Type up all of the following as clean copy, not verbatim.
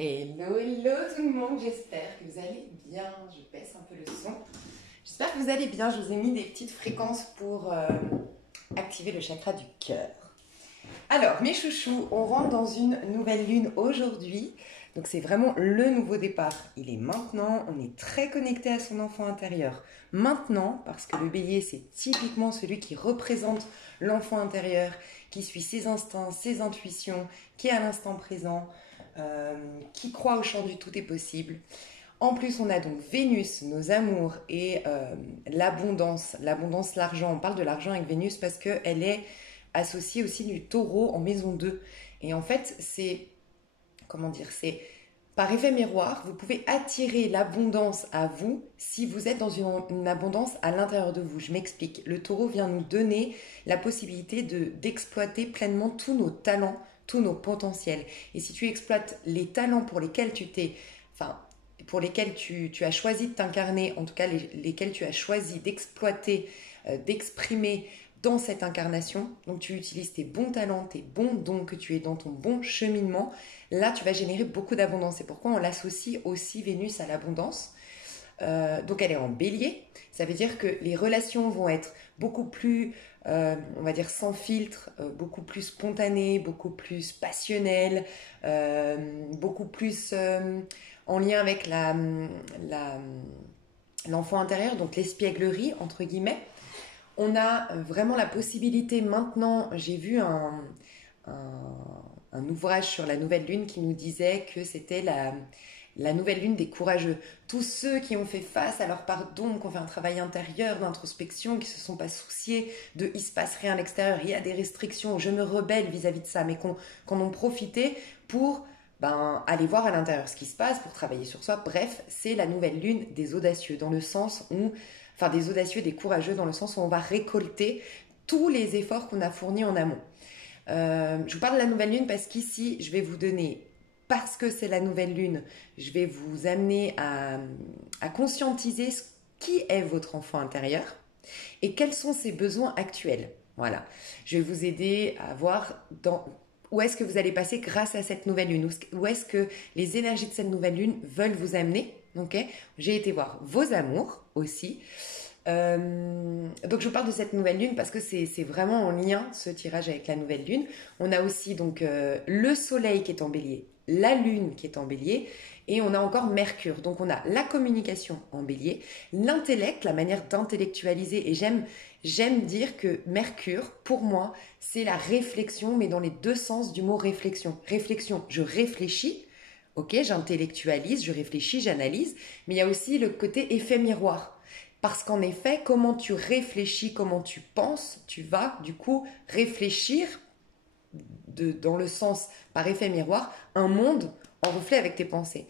Hello, hello tout le monde, j'espère que vous allez bien. Je baisse un peu le son. J'espère que vous allez bien. Je vous ai mis des petites fréquences pour activer le chakra du cœur. Alors, mes chouchous, on rentre dans une nouvelle lune aujourd'hui. Donc, c'est vraiment le nouveau départ. Il est maintenant. On est très connecté à son enfant intérieur. Maintenant, parce que le bélier, c'est typiquement celui qui représente l'enfant intérieur, qui suit ses instincts, ses intuitions, qui est à l'instant présent, qui croit au champ du tout est possible. En plus, on a donc Vénus, nos amours et l'abondance, l'argent. On parle de l'argent avec Vénus parce qu'elle est associée aussi du taureau en maison 2. Et en fait, c'est par effet miroir, vous pouvez attirer l'abondance à vous si vous êtes dans une abondance à l'intérieur de vous. Je m'explique. Le taureau vient nous donner la possibilité d'exploiter pleinement tous nos talents, tous nos potentiels. Et si tu exploites les talents pour lesquels pour lesquels tu as choisi de t'incarner, en tout cas lesquels tu as choisi d'exploiter, d'exprimer dans cette incarnation, donc tu utilises tes bons talents, tes bons dons, que tu es dans ton bon cheminement, là tu vas générer beaucoup d'abondance. C'est pourquoi on l'associe aussi Vénus à l'abondance. Donc elle est en bélier, ça veut dire que les relations vont être beaucoup plus, on va dire sans filtre, beaucoup plus spontanées, beaucoup plus passionnelles, beaucoup plus en lien avec l'enfant intérieur, donc l'espièglerie entre guillemets. On a vraiment la possibilité maintenant, j'ai vu un ouvrage sur la nouvelle lune qui nous disait que c'était la nouvelle lune des courageux. Tous ceux qui ont fait face à leur part d'ombre, qui ont fait un travail intérieur, d'introspection, qui ne se sont pas souciés de « il se passe rien à l'extérieur, il y a des restrictions, je me rebelle vis-à-vis de ça », mais qu'on ont profité pour aller voir à l'intérieur ce qui se passe, pour travailler sur soi. Bref, c'est la nouvelle lune des audacieux, dans le sens où, des audacieux, des courageux, dans le sens où on va récolter tous les efforts qu'on a fournis en amont. Je vous parle de la nouvelle lune parce qu'ici, je vais vous donner, parce que c'est la nouvelle lune, je vais vous amener à conscientiser qui est votre enfant intérieur et quels sont ses besoins actuels. Voilà, je vais vous aider à voir où est-ce que vous allez passer grâce à cette nouvelle lune, où est-ce que les énergies de cette nouvelle lune veulent vous amener. Okay, j'ai été voir vos amours aussi. Donc je vous parle de cette nouvelle lune parce que c'est vraiment en lien, ce tirage, avec la nouvelle lune. On a aussi donc le soleil qui est en bélier, la lune qui est en bélier, et on a encore Mercure. Donc on a la communication en bélier, l'intellect, la manière d'intellectualiser, et j'aime dire que Mercure, pour moi, c'est la réflexion, mais dans les deux sens du mot réflexion. Réflexion, je réfléchis. Ok, j'intellectualise, je réfléchis, j'analyse, mais il y a aussi le côté effet miroir. Parce qu'en effet, comment tu réfléchis, comment tu penses, tu vas du coup réfléchir dans le sens, par effet miroir, un monde en reflet avec tes pensées.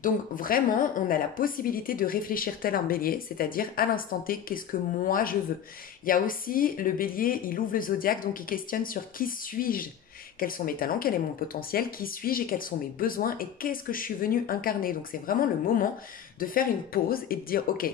Donc vraiment, on a la possibilité de réfléchir tel un bélier, c'est-à-dire à l'instant T, qu'est-ce que moi je veux. Il y a aussi le bélier, il ouvre le zodiaque, donc il questionne sur qui suis-je. Quels sont mes talents, quel est mon potentiel, qui suis-je et quels sont mes besoins et qu'est-ce que je suis venue incarner. Donc c'est vraiment le moment de faire une pause et de dire ok,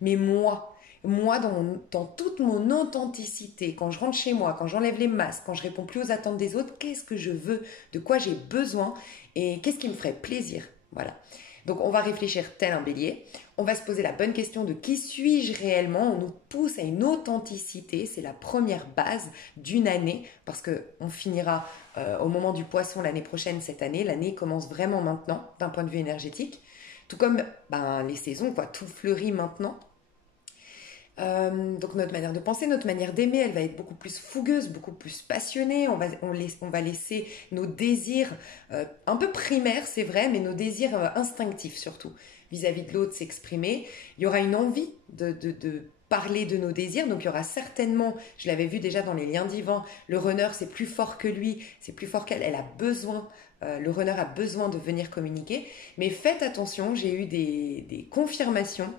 mais moi dans toute mon authenticité, quand je rentre chez moi, quand j'enlève les masques, quand je réponds plus aux attentes des autres, qu'est-ce que je veux, de quoi j'ai besoin et qu'est-ce qui me ferait plaisir. Voilà. Donc on va réfléchir tel un bélier, on va se poser la bonne question de qui suis-je réellement, on nous pousse à une authenticité, c'est la première base d'une année, parce qu'on finira au moment du poisson l'année prochaine, cette année, l'année commence vraiment maintenant d'un point de vue énergétique, tout comme les saisons, tout fleurit maintenant. Donc notre manière de penser, notre manière d'aimer, elle va être beaucoup plus fougueuse, beaucoup plus passionnée. On va laisser nos désirs un peu primaires, c'est vrai, mais nos désirs instinctifs surtout, vis-à-vis de l'autre s'exprimer. Il y aura une envie de parler de nos désirs, donc il y aura certainement, je l'avais vu déjà dans les liens divins, le runner c'est plus fort que lui, c'est plus fort qu'elle, elle a besoin, le runner a besoin de venir communiquer, mais faites attention, j'ai eu des confirmations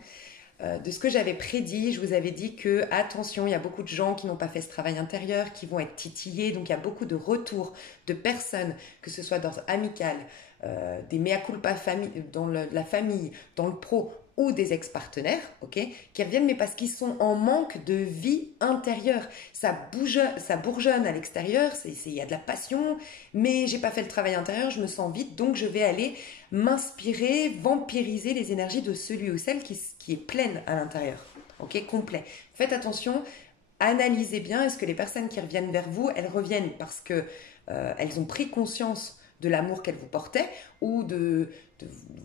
de ce que j'avais prédit. Je vous avais dit que, attention, il y a beaucoup de gens qui n'ont pas fait ce travail intérieur, qui vont être titillés, donc il y a beaucoup de retours de personnes, que ce soit d'ordre amical, des mea culpa dans la famille, dans le pro ou des ex-partenaires, ok, qui reviennent, mais parce qu'ils sont en manque de vie intérieure. Ça bourgeonne à l'extérieur, il y a de la passion, mais j'ai pas fait le travail intérieur, je me sens vide, donc je vais aller m'inspirer, vampiriser les énergies de celui ou celle qui est pleine à l'intérieur, ok, complet. Faites attention, analysez bien, est-ce que les personnes qui reviennent vers vous, elles reviennent parce que elles ont pris conscience de l'amour qu'elles vous portaient ou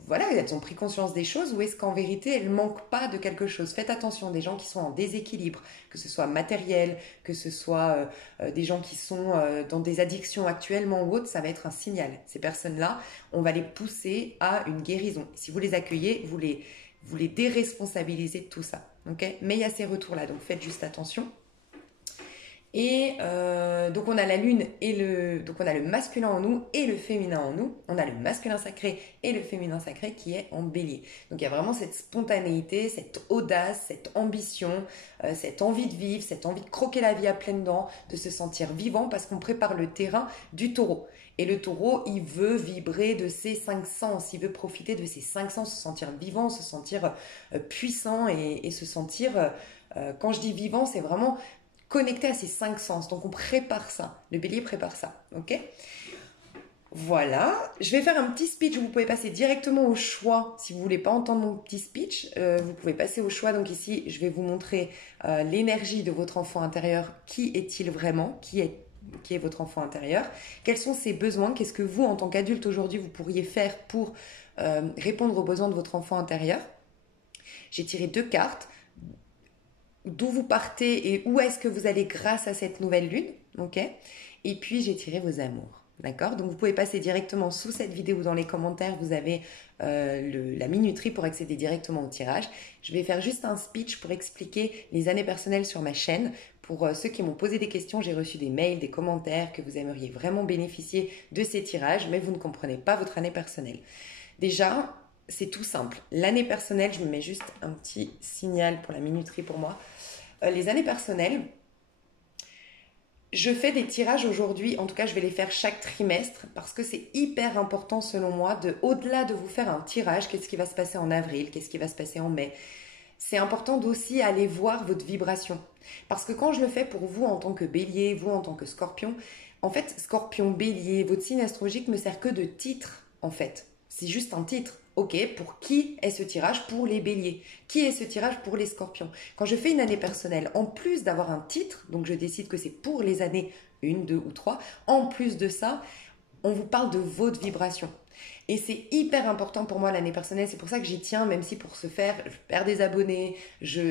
voilà, elles ont pris conscience des choses, ou est-ce qu'en vérité elles ne manquent pas de quelque chose. Faites attention, des gens qui sont en déséquilibre, que ce soit matériel, que ce soit des gens qui sont dans des addictions actuellement ou autres, ça va être un signal. Ces personnes-là, on va les pousser à une guérison. Si vous les accueillez, vous les déresponsabilisez de tout ça, ok. Mais il y a ces retours-là, donc faites juste attention. Et donc on a la lune donc on a le masculin en nous et le féminin en nous. On a le masculin sacré et le féminin sacré qui est en bélier. Donc il y a vraiment cette spontanéité, cette audace, cette ambition, cette envie de vivre, cette envie de croquer la vie à pleines dents, de se sentir vivant parce qu'on prépare le terrain du taureau. Et le taureau, il veut vibrer de ses 5 sens, il veut profiter de ses 5 sens, se sentir vivant, se sentir puissant et se sentir, quand je dis vivant, c'est vraiment connecté à ses 5 sens. Donc on prépare ça. Le bélier prépare ça. Ok ? Voilà. Je vais faire un petit speech. Vous pouvez passer directement au choix. Si vous voulez pas entendre mon petit speech, vous pouvez passer au choix. Donc ici, je vais vous montrer l'énergie de votre enfant intérieur. Qui est-il vraiment ? Qui est votre enfant intérieur? Quels sont ses besoins? Qu'est-ce que vous, en tant qu'adulte aujourd'hui, vous pourriez faire pour répondre aux besoins de votre enfant intérieur? J'ai tiré 2 cartes. D'où vous partez et où est-ce que vous allez grâce à cette nouvelle lune, ok? Et puis j'ai tiré vos amours, d'accord? Donc vous pouvez passer directement sous cette vidéo, dans les commentaires, vous avez la minuterie pour accéder directement au tirage. Je vais faire juste un speech pour expliquer les années personnelles sur ma chaîne. Pour ceux qui m'ont posé des questions, j'ai reçu des mails, des commentaires que vous aimeriez vraiment bénéficier de ces tirages, mais vous ne comprenez pas votre année personnelle. Déjà, c'est tout simple. L'année personnelle, je me mets juste un petit signal pour la minuterie pour moi. Les années personnelles, je fais des tirages aujourd'hui, en tout cas je vais les faire chaque trimestre parce que c'est hyper important selon moi au-delà de vous faire un tirage, qu'est-ce qui va se passer en avril, qu'est-ce qui va se passer en mai. C'est important d'aussi aller voir votre vibration. Parce que quand je le fais pour vous en tant que bélier, vous en tant que scorpion, en fait, scorpion, bélier, votre signe astrologique me sert que de titre en fait. C'est juste un titre. Ok, pour qui est ce tirage? Pour les béliers. Qui est ce tirage? Pour les scorpions. Quand je fais une année personnelle, en plus d'avoir un titre, donc je décide que c'est pour les années 1, 2 ou 3, en plus de ça, on vous parle de votre vibration. Et c'est hyper important pour moi l'année personnelle, c'est pour ça que j'y tiens, même si pour ce faire, je perds des abonnés,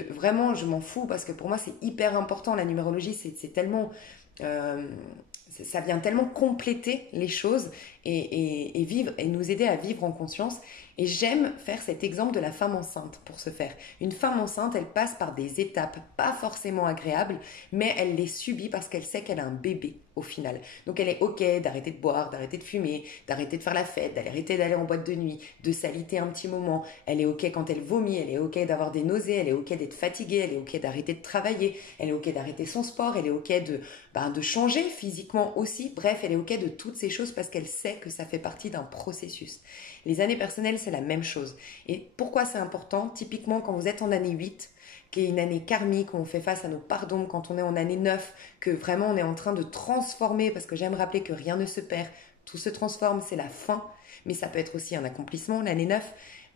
vraiment, je m'en fous, parce que pour moi, c'est hyper important. La numérologie, c'est tellement... ça vient tellement compléter les choses et vivre et nous aider à vivre en conscience. Et j'aime faire cet exemple de la femme enceinte pour ce faire. Une femme enceinte, elle passe par des étapes pas forcément agréables, mais elle les subit parce qu'elle sait qu'elle a un bébé au final. Donc elle est ok d'arrêter de boire, d'arrêter de fumer, d'arrêter de faire la fête, d'arrêter d'aller en boîte de nuit, de s'aliter un petit moment. Elle est ok quand elle vomit, elle est ok d'avoir des nausées, elle est ok d'être fatiguée, elle est ok d'arrêter de travailler, elle est ok d'arrêter son sport, elle est ok de changer physiquement aussi. Bref, elle est ok de toutes ces choses parce qu'elle sait que ça fait partie d'un processus. Les années personnelles, c'est la même chose. Et pourquoi c'est important? Typiquement, quand vous êtes en année 8, qui est une année karmique, où on fait face à nos pardons, quand on est en année 9, que vraiment on est en train de transformer, parce que j'aime rappeler que rien ne se perd, tout se transforme, c'est la fin, mais ça peut être aussi un accomplissement, l'année 9.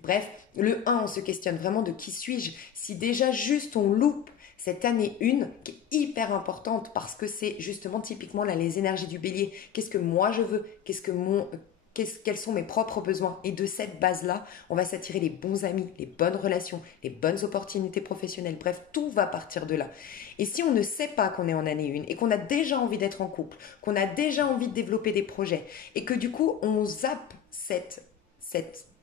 Bref, le 1, on se questionne vraiment de qui suis-je? Si déjà juste on loupe cette année 1, qui est hyper importante, parce que c'est justement typiquement là, les énergies du bélier, qu'est-ce que moi je veux? Quels sont mes propres besoins? Et de cette base-là, on va s'attirer les bons amis, les bonnes relations, les bonnes opportunités professionnelles. Bref, tout va partir de là. Et si on ne sait pas qu'on est en année 1 et qu'on a déjà envie d'être en couple, qu'on a déjà envie de développer des projets et que du coup, on zappe cette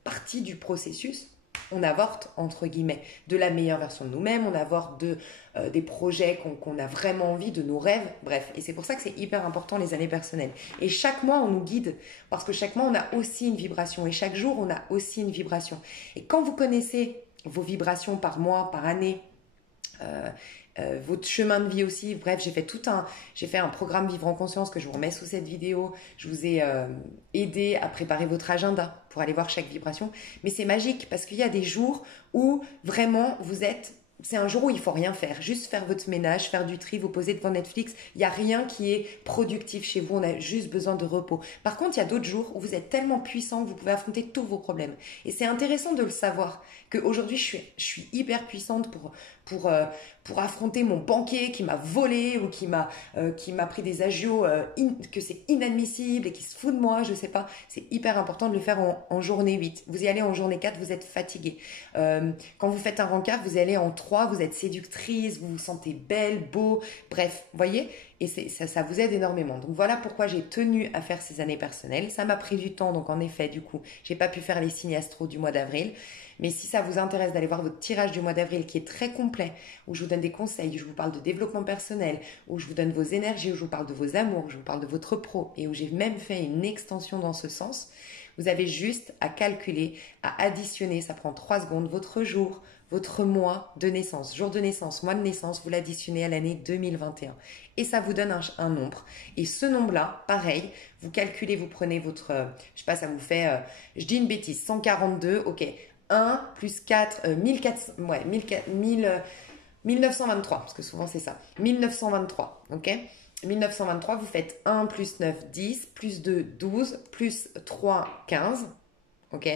partie du processus, on avorte, entre guillemets, de la meilleure version de nous-mêmes, on avorte des projets qu'on a vraiment envie, de nos rêves, bref. Et c'est pour ça que c'est hyper important les années personnelles. Et chaque mois, on nous guide, parce que chaque mois, on a aussi une vibration. Et chaque jour, on a aussi une vibration. Et quand vous connaissez vos vibrations par mois, par année, votre chemin de vie aussi. Bref, j'ai fait un programme Vivre en conscience que je vous remets sous cette vidéo. Je vous ai aidé à préparer votre agenda pour aller voir chaque vibration. Mais c'est magique parce qu'il y a des jours où vraiment c'est un jour où il faut rien faire, juste faire votre ménage, faire du tri, vous poser devant Netflix. Il n'y a rien qui est productif chez vous, on a juste besoin de repos. Par contre, il y a d'autres jours où vous êtes tellement puissant que vous pouvez affronter tous vos problèmes. Et c'est intéressant de le savoir, qu'aujourd'hui je suis hyper puissante pour affronter mon banquier qui m'a volé ou qui m'a pris des agios que c'est inadmissible et qui se fout de moi, je sais pas. C'est hyper important de le faire en journée 8. Vous y allez en journée 4, vous êtes fatigué. Quand vous faites un rencard, vous y allez en 3, vous êtes séductrice, vous vous sentez belle, beau, bref, voyez. Et ça vous aide énormément. Donc voilà pourquoi j'ai tenu à faire ces années personnelles. Ça m'a pris du temps, donc en effet, du coup, j'ai pas pu faire les signes astro du mois d'avril. Mais si ça vous intéresse d'aller voir votre tirage du mois d'avril qui est très complet, où je vous donne des conseils, où je vous parle de développement personnel, où je vous donne vos énergies, où je vous parle de vos amours, où je vous parle de votre pro, et où j'ai même fait une extension dans ce sens, vous avez juste à calculer, à additionner, ça prend 3 secondes, votre jour, votre mois de naissance, jour de naissance, mois de naissance, vous l'additionnez à l'année 2021. Et ça vous donne un nombre. Et ce nombre-là, pareil, vous calculez, vous prenez votre, je sais pas, ça vous fait, je dis une bêtise, 142, ok, 1 plus 4, 1400, ouais, 1923, parce que souvent c'est ça, 1923, ok. 1923, vous faites 1 plus 9, 10, plus 2, 12, plus 3, 15. Ok.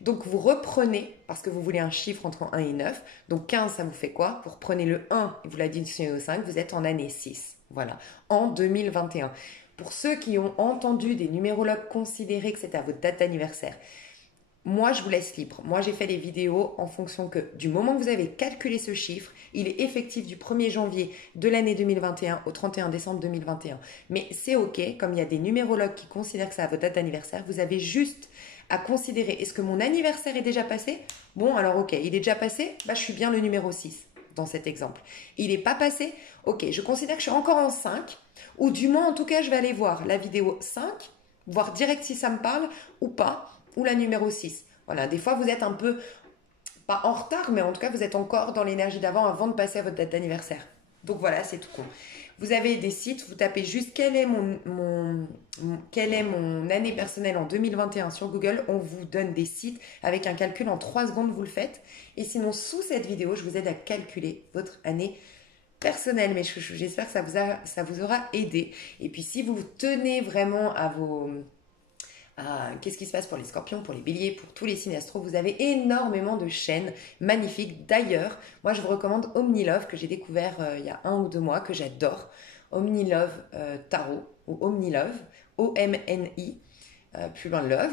Donc vous reprenez, parce que vous voulez un chiffre entre 1 et 9. Donc 15, ça vous fait quoi? Vous reprenez le 1 et vous l'additionnez au 5, vous êtes en année 6. Voilà, en 2021. Pour ceux qui ont entendu des numérologues considérer que c'était à votre date d'anniversaire, moi, je vous laisse libre. Moi, j'ai fait des vidéos en fonction que du moment que vous avez calculé ce chiffre, il est effectif du 1er janvier de l'année 2021 au 31 décembre 2021. Mais c'est OK, comme il y a des numérologues qui considèrent que ça à votre date d'anniversaire, vous avez juste à considérer, est-ce que mon anniversaire est déjà passé? Bon, alors OK, il est déjà passé, bah, je suis bien le numéro 6 dans cet exemple. Il n'est pas passé, OK, je considère que je suis encore en 5, ou du moins, en tout cas, je vais aller voir la vidéo 5, voir direct si ça me parle ou pas, ou la numéro 6. Voilà, des fois vous êtes un peu, pas en retard, mais en tout cas vous êtes encore dans l'énergie d'avant avant de passer à votre date d'anniversaire. Donc voilà, c'est tout cool. Vous avez des sites, vous tapez juste quelle est mon année personnelle en 2021 sur Google. On vous donne des sites avec un calcul en 3 secondes, vous le faites. Et sinon, sous cette vidéo, je vous aide à calculer votre année personnelle. Mais j'espère que ça vous aura aidé. Et puis si vous tenez vraiment à vos... qu'est-ce qui se passe pour les scorpions, pour les béliers, pour tous les signes astro. Vous avez énormément de chaînes magnifiques. D'ailleurs, moi je vous recommande OmniLove que j'ai découvert il y a 1 ou 2 mois, que j'adore. OmniLove Tarot ou OmniLove, O-M-N-I, plus loin Love.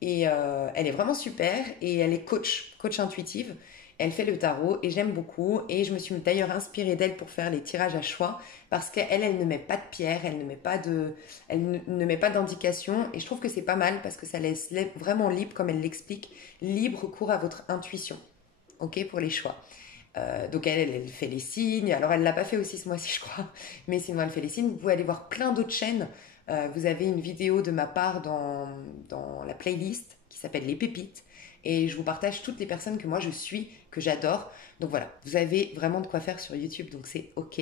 Et elle est vraiment super et elle est coach intuitive. Elle fait le tarot et j'aime beaucoup. Et je me suis d'ailleurs inspirée d'elle pour faire les tirages à choix parce elle ne met pas de pierre, elle ne met pas d'indication. Et je trouve que c'est pas mal parce que ça laisse vraiment libre, comme elle l'explique, libre cours à votre intuition. Ok, pour les choix. Donc elle fait les signes. Alors elle ne l'a pas fait aussi ce mois-ci, je crois. Mais sinon, elle fait les signes. Vous pouvez aller voir plein d'autres chaînes. Vous avez une vidéo de ma part dans la playlist qui s'appelle Les Pépites. Et je vous partage toutes les personnes que moi je suis, que j'adore. Donc voilà, vous avez vraiment de quoi faire sur YouTube, donc c'est OK.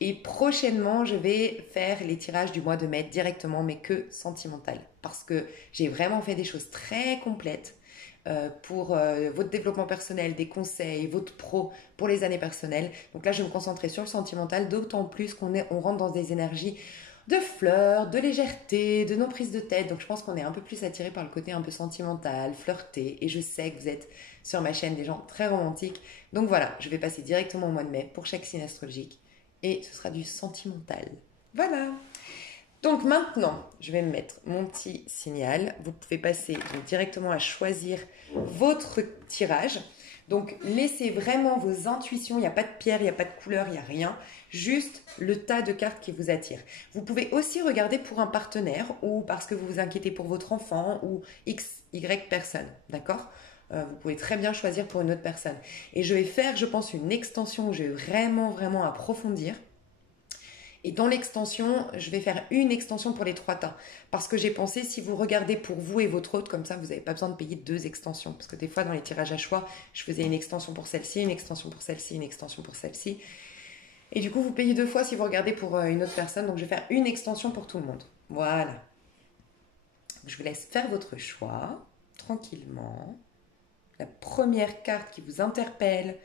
Et prochainement, je vais faire les tirages du mois de mai directement, mais que sentimental. Parce que j'ai vraiment fait des choses très complètes pour votre développement personnel, des conseils, votre pro pour les années personnelles. Donc là, je vais me concentrer sur le sentimental, d'autant plus on rentre dans des énergies de fleurs, de légèreté, de nos prises de tête. Donc je pense qu'on est un peu plus attiré par le côté un peu sentimental, flirté. Et je sais que vous êtes sur ma chaîne des gens très romantiques. Donc voilà, je vais passer directement au mois de mai pour chaque signe astrologique. Et ce sera du sentimental. Voilà. Donc maintenant, je vais me mettre mon petit signal. Vous pouvez passer donc directement à choisir votre tirage. Donc laissez vraiment vos intuitions. Il n'y a pas de pierre, il n'y a pas de couleur, il n'y a rien. Juste le tas de cartes qui vous attire. Vous pouvez aussi regarder pour un partenaire ou parce que vous vous inquiétez pour votre enfant ou X, Y personne. D'accord ? Vous pouvez très bien choisir pour une autre personne. Et je vais faire, je pense, une extension où je vais vraiment approfondir. Et dans l'extension, je vais faire une extension pour les 3 tas. Parce que j'ai pensé, si vous regardez pour vous et votre autre, comme ça, vous n'avez pas besoin de payer 2 extensions. Parce que des fois, dans les tirages à choix, je faisais une extension pour celle-ci, une extension pour celle-ci, une extension pour celle-ci. Et du coup, vous payez 2 fois si vous regardez pour une autre personne. Donc, je vais faire une extension pour tout le monde. Voilà. Je vous laisse faire votre choix tranquillement. La première carte qui vous interpelle,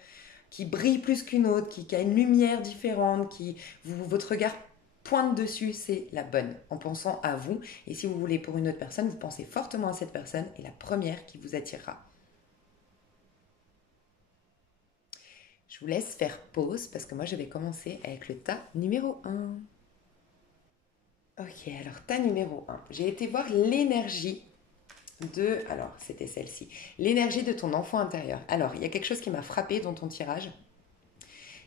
qui brille plus qu'une autre, qui a une lumière différente, votre regard pointe dessus, c'est la bonne, en pensant à vous. Et si vous voulez pour une autre personne, vous pensez fortement à cette personne et la première qui vous attirera. Je vous laisse faire pause parce que moi je vais commencer avec le tas numéro 1. Ok, alors tas numéro 1. J'ai été voir l'énergie alors c'était celle-ci, l'énergie de ton enfant intérieur. Alors, il y a quelque chose qui m'a frappé dans ton tirage,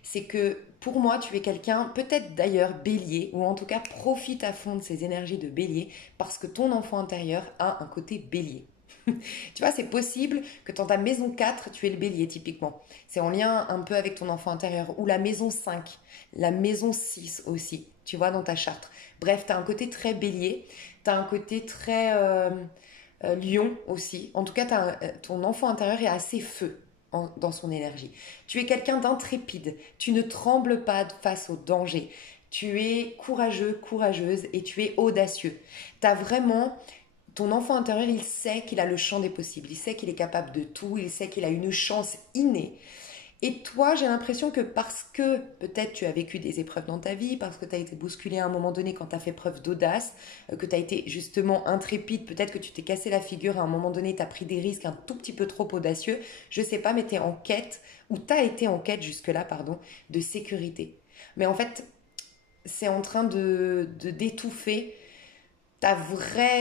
c'est que pour moi, tu es quelqu'un, peut-être d'ailleurs bélier, ou en tout cas profite à fond de ces énergies de bélier, parce que ton enfant intérieur a un côté bélier. Tu vois, c'est possible que dans ta maison 4, tu aies le bélier typiquement. C'est en lien un peu avec ton enfant intérieur. Ou la maison 5, la maison 6 aussi, tu vois, dans ta charte. Bref, tu as un côté très bélier, tu as un côté très lion aussi. En tout cas, ton enfant intérieur est assez feu dans son énergie. Tu es quelqu'un d'intrépide. Tu ne trembles pas face au danger. Tu es courageux, courageuse et tu es audacieux. Tu as vraiment... Ton enfant intérieur, il sait qu'il a le champ des possibles. Il sait qu'il est capable de tout. Il sait qu'il a une chance innée. Et toi, j'ai l'impression que parce que peut-être tu as vécu des épreuves dans ta vie, parce que tu as été bousculé à un moment donné quand tu as fait preuve d'audace, que tu as été justement intrépide, peut-être que tu t'es cassé la figure à un moment donné, tu as pris des risques un tout petit peu trop audacieux, je sais pas, mais tu es en quête, ou tu as été en quête jusque-là, pardon, de sécurité. Mais en fait, c'est en train de d'étouffer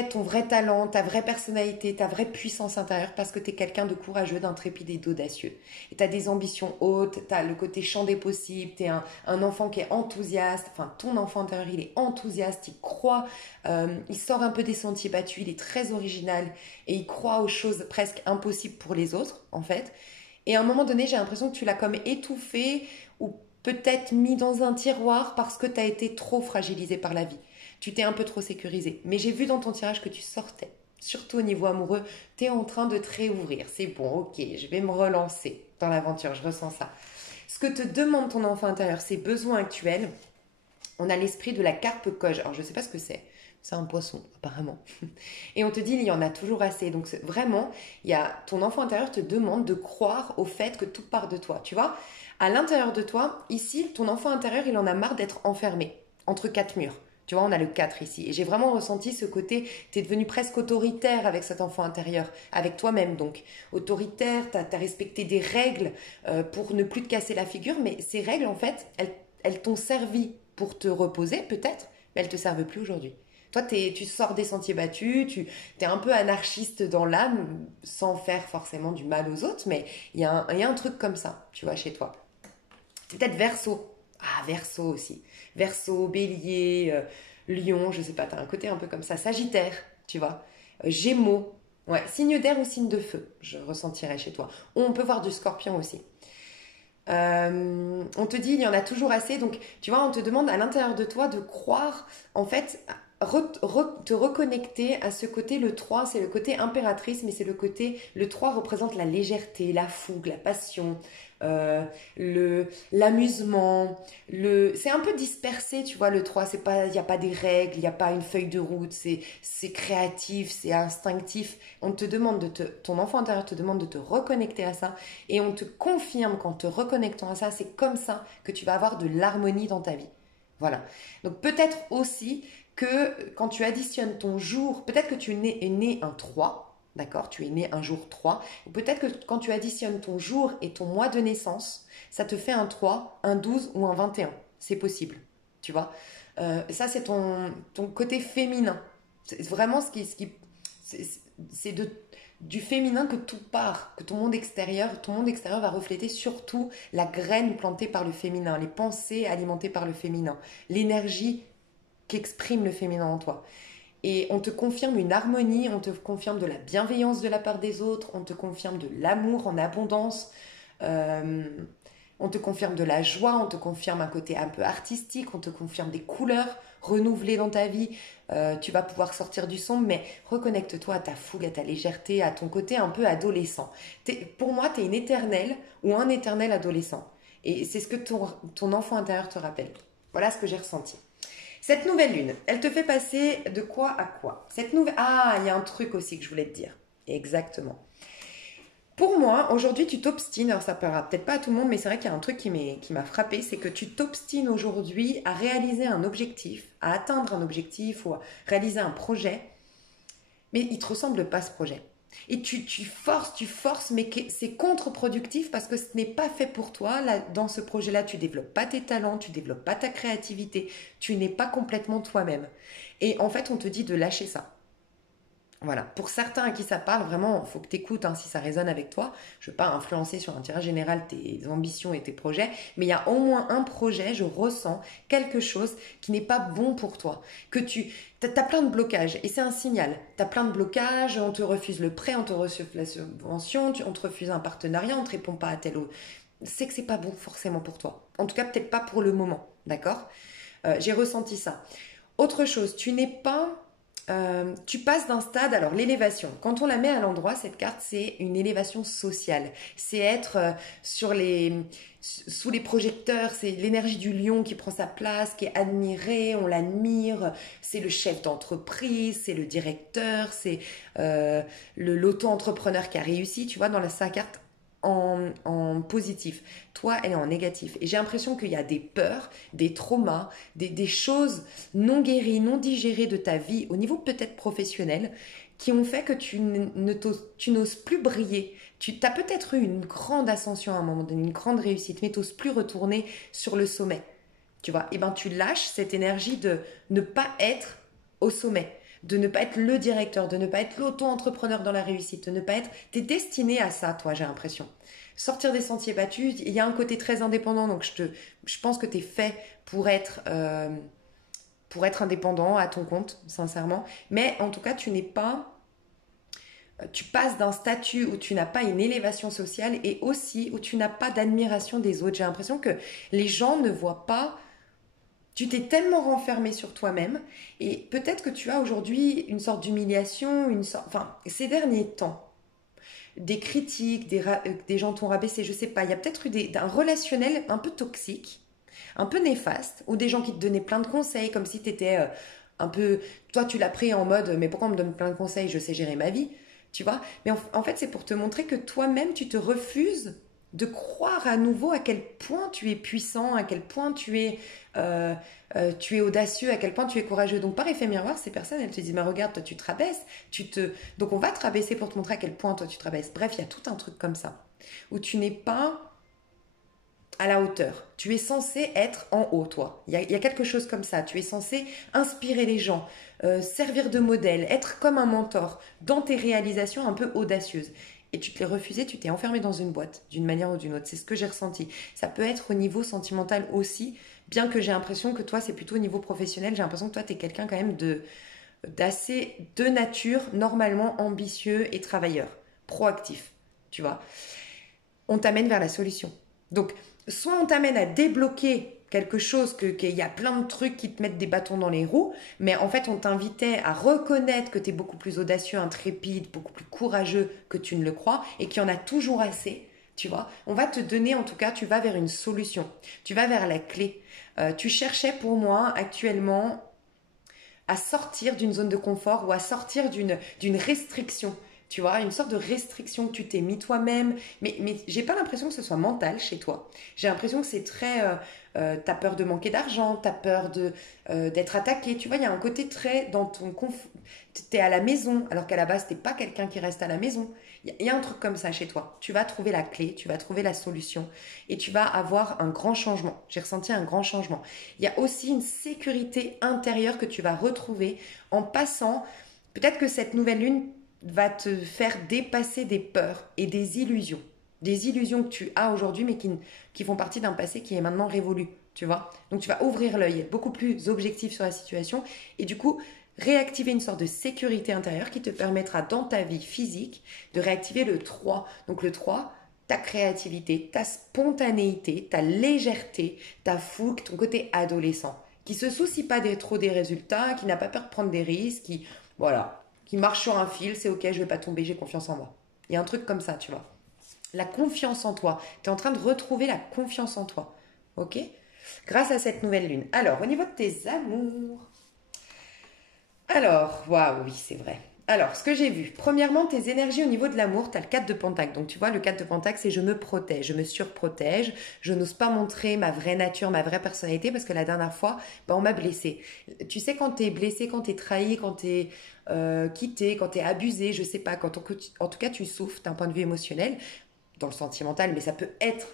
ton vrai talent, ta vraie personnalité, ta vraie puissance intérieure parce que tu es quelqu'un de courageux, d'intrépide et d'audacieux. Et tu as des ambitions hautes, tu as le côté champ des possibles, tu es un enfant qui est enthousiaste, enfin ton enfant intérieur il est enthousiaste, il croit, il sort un peu des sentiers battus, il est très original et il croit aux choses presque impossibles pour les autres en fait. Et à un moment donné j'ai l'impression que tu l'as comme étouffé ou peut-être mis dans un tiroir parce que tu as été trop fragilisé par la vie. Tu t'es un peu trop sécurisé. Mais j'ai vu dans ton tirage que tu sortais. Surtout au niveau amoureux, tu es en train de te réouvrir. C'est bon, ok, je vais me relancer dans l'aventure, je ressens ça. Ce que te demande ton enfant intérieur, ses besoins actuels, on a l'esprit de la carpe coge. Alors je ne sais pas ce que c'est. C'est un poisson, apparemment. Et on te dit, il y en a toujours assez. Donc vraiment, ton enfant intérieur te demande de croire au fait que tout part de toi. Tu vois, à l'intérieur de toi, ici, ton enfant intérieur, il en a marre d'être enfermé entre 4 murs. Tu vois, on a le 4 ici. Et j'ai vraiment ressenti ce côté, tu es devenu presque autoritaire avec cet enfant intérieur, avec toi-même donc. Autoritaire, tu as respecté des règles pour ne plus te casser la figure, mais ces règles, en fait, elles t'ont servi pour te reposer peut-être, mais elles ne te servent plus aujourd'hui. Toi, tu sors des sentiers battus, tu es un peu anarchiste dans l'âme, sans faire forcément du mal aux autres, mais il y a un truc comme ça, tu vois, chez toi. C'est peut-être Verseau. Ah, Verseau aussi. Verseau, Bélier, Lion, je sais pas, t'as un côté un peu comme ça. Sagittaire, tu vois. Gémeaux. Ouais, signe d'air ou signe de feu, je ressentirais chez toi. Ou on peut voir du Scorpion aussi. On te dit, il y en a toujours assez. Donc, tu vois, on te demande à l'intérieur de toi de croire, en fait, te reconnecter à ce côté. Le 3, c'est le côté impératrice, mais c'est le 3 représente la légèreté, la fougue, la passion, l'amusement. C'est un peu dispersé, tu vois, le 3. Il n'y a pas des règles, il n'y a pas une feuille de route, c'est créatif, c'est instinctif. Ton enfant intérieur te demande de te reconnecter à ça et on te confirme qu'en te reconnectant à ça, c'est comme ça que tu vas avoir de l'harmonie dans ta vie. Voilà. Donc peut-être aussi que quand tu additionnes ton jour, peut-être que tu es né un 3, d'accord? Tu es né un jour 3. Ou peut-être que quand tu additionnes ton jour et ton mois de naissance, ça te fait un 3, un 12 ou un 21. C'est possible, tu vois? Ça, c'est ton côté féminin. C'est vraiment c'est du féminin que tout part, que ton monde extérieur va refléter surtout la graine plantée par le féminin, les pensées alimentées par le féminin, l'énergie qu'exprime le féminin en toi. Et on te confirme une harmonie, on te confirme de la bienveillance de la part des autres, on te confirme de l'amour en abondance, on te confirme de la joie, on te confirme un côté un peu artistique, on te confirme des couleurs renouvelées dans ta vie. Tu vas pouvoir sortir du sombre, mais reconnecte-toi à ta fougue, à ta légèreté, à ton côté un peu adolescent. Pour moi, tu es une éternelle ou un éternel adolescent. Et c'est ce que ton enfant intérieur te rappelle. Voilà ce que j'ai ressenti. Cette nouvelle lune, elle te fait passer de quoi à quoi? Ah, il y a un truc aussi que je voulais te dire. Exactement. Pour moi, aujourd'hui, tu t'obstines, alors ça plaira peut-être pas à tout le monde, mais c'est vrai qu'il y a un truc qui m'a frappé, c'est que tu t'obstines aujourd'hui à réaliser un objectif, à atteindre un objectif ou à réaliser un projet, mais il te ressemble pas ce projet. Et tu forces, mais c'est contre-productif parce que ce n'est pas fait pour toi. Là, dans ce projet-là, tu développes pas tes talents, tu développes pas ta créativité, tu n'es pas complètement toi-même. Et en fait, on te dit de lâcher ça. Voilà, pour certains à qui ça parle, vraiment, il faut que tu écoutes si ça résonne avec toi. Je ne veux pas influencer sur un tirage général tes ambitions et tes projets, mais il y a au moins un projet, je ressens quelque chose qui n'est pas bon pour toi. Que tu as plein de blocages et c'est un signal. Tu as plein de blocages, on te refuse le prêt, on te refuse la subvention, on te refuse un partenariat, on ne te répond pas à tel autre. C'est que c'est pas bon forcément pour toi. En tout cas, peut-être pas pour le moment, d'accord? J'ai ressenti ça. Autre chose, tu n'es pas... tu passes d'un stade, alors l'élévation, quand on la met à l'endroit, cette carte, c'est une élévation sociale. C'est être sous les projecteurs, c'est l'énergie du lion qui prend sa place, qui est admiré, on l'admire, c'est le chef d'entreprise, c'est le directeur, c'est l'auto-entrepreneur qui a réussi, tu vois, dans sa carte en positif. Toi, elle est en négatif. Et j'ai l'impression qu'il y a des peurs, des traumas, des choses non guéries, non digérées de ta vie, au niveau peut-être professionnel, qui ont fait que tu n'oses plus briller. Tu as peut-être eu une grande ascension à un moment donné, une grande réussite, mais tu n'oses plus retourner sur le sommet. Tu vois, et ben tu lâches cette énergie de ne pas être au sommet, de ne pas être le directeur, de ne pas être l'auto-entrepreneur dans la réussite, de ne pas être... T'es destiné à ça, toi, j'ai l'impression. Sortir des sentiers battus, il y a un côté très indépendant, donc je pense que tu es fait pour être indépendant à ton compte, sincèrement. Mais en tout cas, tu n'es pas... Tu passes d'un statut où tu n'as pas une élévation sociale et aussi où tu n'as pas d'admiration des autres. J'ai l'impression que les gens ne voient pas... Tu t'es tellement renfermé sur toi-même et peut-être que tu as aujourd'hui une sorte d'humiliation, enfin, ces derniers temps, des critiques, des gens t'ont rabaissé, je sais pas, il y a peut-être eu un relationnel un peu toxique, un peu néfaste, ou des gens qui te donnaient plein de conseils, comme si tu étais un peu... Toi, tu l'as pris en mode, mais pourquoi on me donne plein de conseils, je sais gérer ma vie, tu vois. Mais en fait, c'est pour te montrer que toi-même, tu te refuses de croire à nouveau à quel point tu es puissant, à quel point tu es audacieux, à quel point tu es courageux. Donc par effet miroir, ces personnes, elles te disent, mais regarde, toi tu te rabaisses, donc on va te rabaisser pour te montrer à quel point toi tu te rabaisses. Bref, il y a tout un truc comme ça, où tu n'es pas à la hauteur. Tu es censé être en haut, toi. Il y a quelque chose comme ça. Tu es censé inspirer les gens, servir de modèle, être comme un mentor dans tes réalisations un peu audacieuses. Et tu te l'es refusé, tu t'es enfermé dans une boîte, d'une manière ou d'une autre. C'est ce que j'ai ressenti. Ça peut être au niveau sentimental aussi, bien que j'ai l'impression que toi, c'est plutôt au niveau professionnel. J'ai l'impression que toi, tu es quelqu'un quand même d'assez de nature, normalement ambitieux et travailleur, proactif, tu vois. On t'amène vers la solution. Donc, soit on t'amène à débloquer quelque chose, qu'il y a plein de trucs qui te mettent des bâtons dans les roues, mais en fait on t'invitait à reconnaître que tu es beaucoup plus audacieux, intrépide, beaucoup plus courageux que tu ne le crois et qu'il y en a toujours assez, tu vois. On va te donner, en tout cas, tu vas vers une solution, tu vas vers la clé. Tu cherchais pour moi actuellement à sortir d'une zone de confort ou à sortir d'une restriction. Tu vois, une sorte de restriction que tu t'es mis toi-même. Mais j'ai pas l'impression que ce soit mental chez toi. J'ai l'impression que c'est très... t'as peur de manquer d'argent, t'as peur d'être attaqué. Tu vois, il y a un côté très dans ton... T'es à la maison, alors qu'à la base, t'es pas quelqu'un qui reste à la maison. Il y a un truc comme ça chez toi. Tu vas trouver la clé, tu vas trouver la solution et tu vas avoir un grand changement. J'ai ressenti un grand changement. Il y a aussi une sécurité intérieure que tu vas retrouver en passant... Peut-être que cette nouvelle lune va te faire dépasser des peurs et des illusions. Des illusions que tu as aujourd'hui, mais qui font partie d'un passé qui est maintenant révolu, tu vois. Donc tu vas ouvrir l'œil, beaucoup plus objectif sur la situation, et du coup, réactiver une sorte de sécurité intérieure qui te permettra dans ta vie physique de réactiver le 3. Donc le 3, ta créativité, ta spontanéité, ta légèreté, ta fougue, ton côté adolescent, qui se soucie pas trop des résultats, qui n'a pas peur de prendre des risques, qui marche sur un fil, c'est ok, je vais pas tomber, j'ai confiance en moi. Il y a un truc comme ça, tu vois. la confiance en toi. Tu es en train de retrouver la confiance en toi. Ok? Grâce à cette nouvelle lune. Alors, au niveau de tes amours. Alors, waouh, oui, c'est vrai. Alors, ce que j'ai vu, premièrement, tes énergies au niveau de l'amour, tu as le 4 de Pentacle. Donc, tu vois, le 4 de Pentacle, c'est je me protège, je me surprotège, je n'ose pas montrer ma vraie nature, ma vraie personnalité, parce que la dernière fois, on m'a blessée. Tu sais, quand tu es blessé, quand tu es trahi, quand tu es quitté, quand tu es abusé, je sais pas, en tout cas, tu souffres d'un point de vue émotionnel, dans le sentimental, mais ça peut être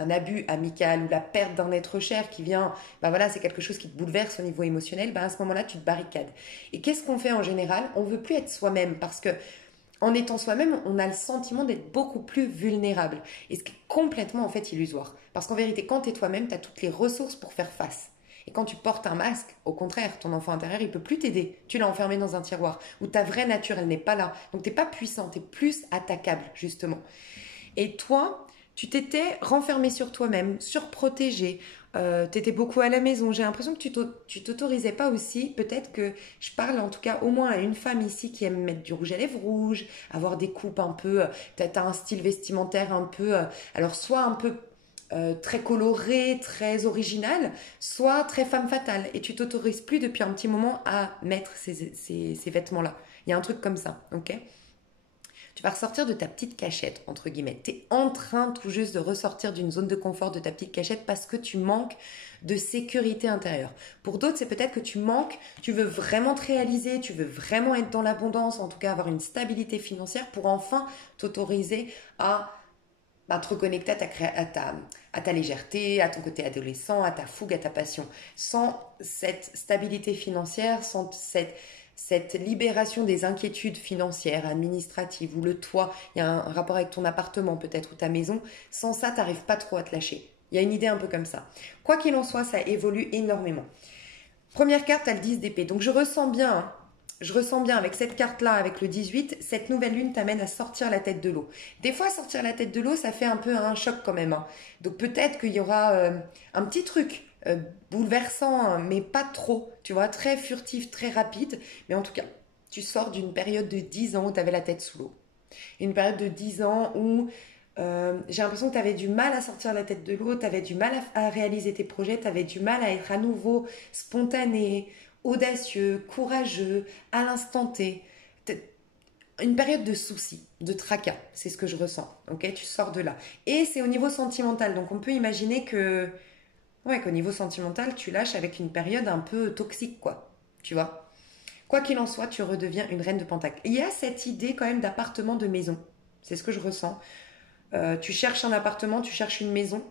un abus amical ou la perte d'un être cher qui vient, voilà, c'est quelque chose qui te bouleverse au niveau émotionnel, à ce moment-là, tu te barricades. Et qu'est-ce qu'on fait en général? On veut plus être soi-même parce que en étant soi-même, on a le sentiment d'être beaucoup plus vulnérable. Et ce qui est complètement en fait illusoire. Parce qu'en vérité, quand tu es toi-même, tu as toutes les ressources pour faire face. Et quand tu portes un masque, au contraire, ton enfant intérieur, il peut plus t'aider. Tu l'as enfermé dans un tiroir où ta vraie nature, elle n'est pas là. Donc tu n'es pas puissant, tu es plus attaquable, justement. Et toi, tu t'étais renfermé sur toi-même, surprotégé. Tu étais beaucoup à la maison. J'ai l'impression que tu t'autorisais pas aussi. Peut-être que je parle en tout cas au moins à une femme ici qui aime mettre du rouge à lèvres rouge, avoir des coupes un peu. Tu as un style vestimentaire un peu. Alors, soit un peu très coloré, très original, soit très femme fatale. Et tu t'autorises plus depuis un petit moment à mettre ces vêtements-là. Il y a un truc comme ça, ok? Tu vas ressortir de ta petite cachette, entre guillemets. Tu es en train tout juste de ressortir d'une zone de confort de ta petite cachette parce que tu manques de sécurité intérieure. Pour d'autres, c'est peut-être que tu manques, tu veux vraiment te réaliser, tu veux vraiment être dans l'abondance, en tout cas avoir une stabilité financière pour enfin t'autoriser à te reconnecter à ta légèreté, à ton côté adolescent, à ta fougue, à ta passion. Sans cette stabilité financière, sans cette libération des inquiétudes financières, administratives, ou le toit, il y a un rapport avec ton appartement peut-être, ou ta maison, sans ça, tu n'arrives pas trop à te lâcher. Il y a une idée un peu comme ça. Quoi qu'il en soit, ça évolue énormément. Première carte, tu as le 10 d'épée. Donc je ressens bien avec cette carte-là, avec le 18, cette nouvelle lune t'amène à sortir la tête de l'eau. Des fois, sortir la tête de l'eau, ça fait un peu un choc quand même. Donc peut-être qu'il y aura un petit truc bouleversant, mais pas trop, tu vois, très furtif, très rapide. Mais en tout cas, tu sors d'une période de 10 ans où tu avais la tête sous l'eau. Une période de 10 ans où j'ai l'impression que tu avais du mal à sortir la tête de l'eau, tu avais du mal à réaliser tes projets, tu avais du mal à être à nouveau spontané, audacieux, courageux, à l'instant T. Une période de soucis, de tracas, c'est ce que je ressens. Ok, tu sors de là. Et c'est au niveau sentimental, donc on peut imaginer que, ouais, qu'au niveau sentimental, tu lâches avec une période un peu toxique, quoi. Tu vois. Quoi qu'il en soit, tu redeviens une reine de Pentacle. Il y a cette idée quand même d'appartement, de maison. C'est ce que je ressens. Tu cherches un appartement, tu cherches une maison.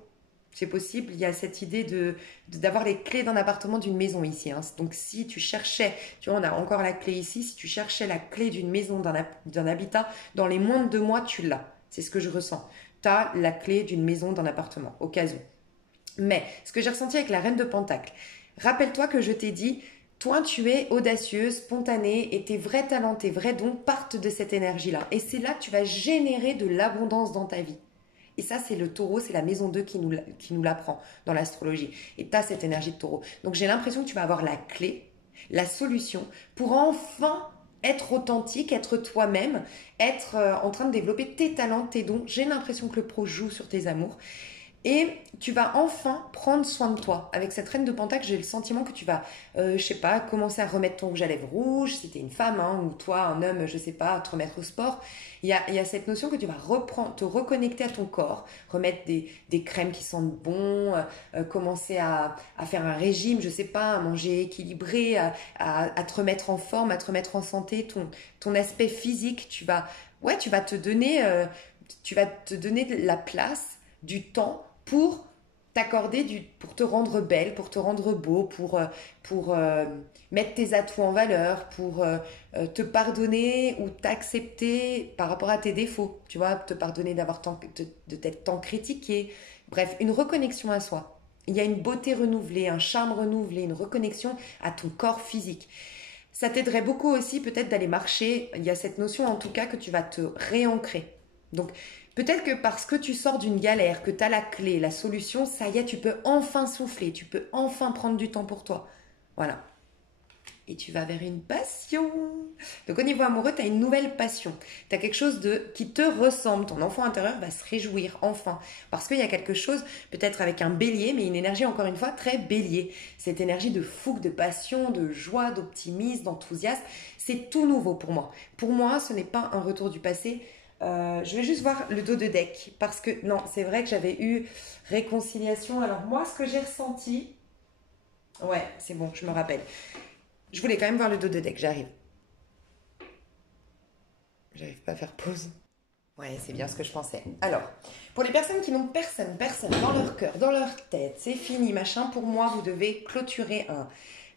C'est possible. Il y a cette idée d'avoir les clés d'un appartement, d'une maison ici. Donc, si tu cherchais, tu vois, on a encore la clé ici. Si tu cherchais la clé d'une maison, d'un habitat, dans les moins de 2 mois, tu l'as. C'est ce que je ressens. Tu as la clé d'une maison, d'un appartement, au cas où. Mais ce que j'ai ressenti avec la reine de Pentacle, rappelle-toi que je t'ai dit, toi, tu es audacieuse, spontanée et tes vrais talents, tes vrais dons partent de cette énergie-là. Et c'est là que tu vas générer de l'abondance dans ta vie. Et ça, c'est le taureau, c'est la maison 2 qui nous l'apprend dans l'astrologie. Et tu as cette énergie de taureau. Donc, j'ai l'impression que tu vas avoir la clé, la solution pour enfin être authentique, être toi-même, être en train de développer tes talents, tes dons. J'ai l'impression que le pro joue sur tes amours. Et tu vas enfin prendre soin de toi. Avec cette reine de Pentacle, j'ai le sentiment que tu vas, je sais pas, commencer à remettre ton rouge à lèvres rouge, si t'es une femme, ou toi, un homme, je sais pas, te remettre au sport. Il y a cette notion que tu vas te reconnecter à ton corps, remettre des crèmes qui sentent bon, commencer à faire un régime, je sais pas, à manger équilibré, à te remettre en forme, à te remettre en santé, ton aspect physique, tu vas te donner, la place, du temps pour pour te rendre belle, pour te rendre beau, pour mettre tes atouts en valeur, pour te pardonner ou t'accepter par rapport à tes défauts. Tu vois, te pardonner de t'être tant critiqué. Bref, une reconnexion à soi. Il y a une beauté renouvelée, un charme renouvelé, une reconnexion à ton corps physique. Ça t'aiderait beaucoup aussi peut-être d'aller marcher. Il y a cette notion en tout cas que tu vas te réancrer. Donc, peut-être que parce que tu sors d'une galère, que tu as la clé, la solution, ça y est, tu peux enfin souffler, tu peux enfin prendre du temps pour toi. Voilà. et tu vas vers une passion. Donc au niveau amoureux, tu as une nouvelle passion. Tu as quelque chose qui te ressemble. Ton enfant intérieur va se réjouir enfin. Parce qu'il y a quelque chose, peut-être avec un bélier, mais une énergie encore une fois très bélier. Cette énergie de fougue, de passion, de joie, d'optimisme, d'enthousiasme. C'est tout nouveau pour moi. Pour moi, ce n'est pas un retour du passé. Je vais juste voir le dos de deck. Parce que non, c'est vrai que j'avais eu réconciliation. Alors moi, ce que j'ai ressenti... Ouais, c'est bon, je me rappelle. Je voulais quand même voir le dos de deck, j'arrive. J'arrive pas à faire pause. Ouais, c'est bien ce que je pensais. Alors, pour les personnes qui n'ont personne dans leur cœur, dans leur tête, c'est fini, machin, pour moi, vous devez clôturer un...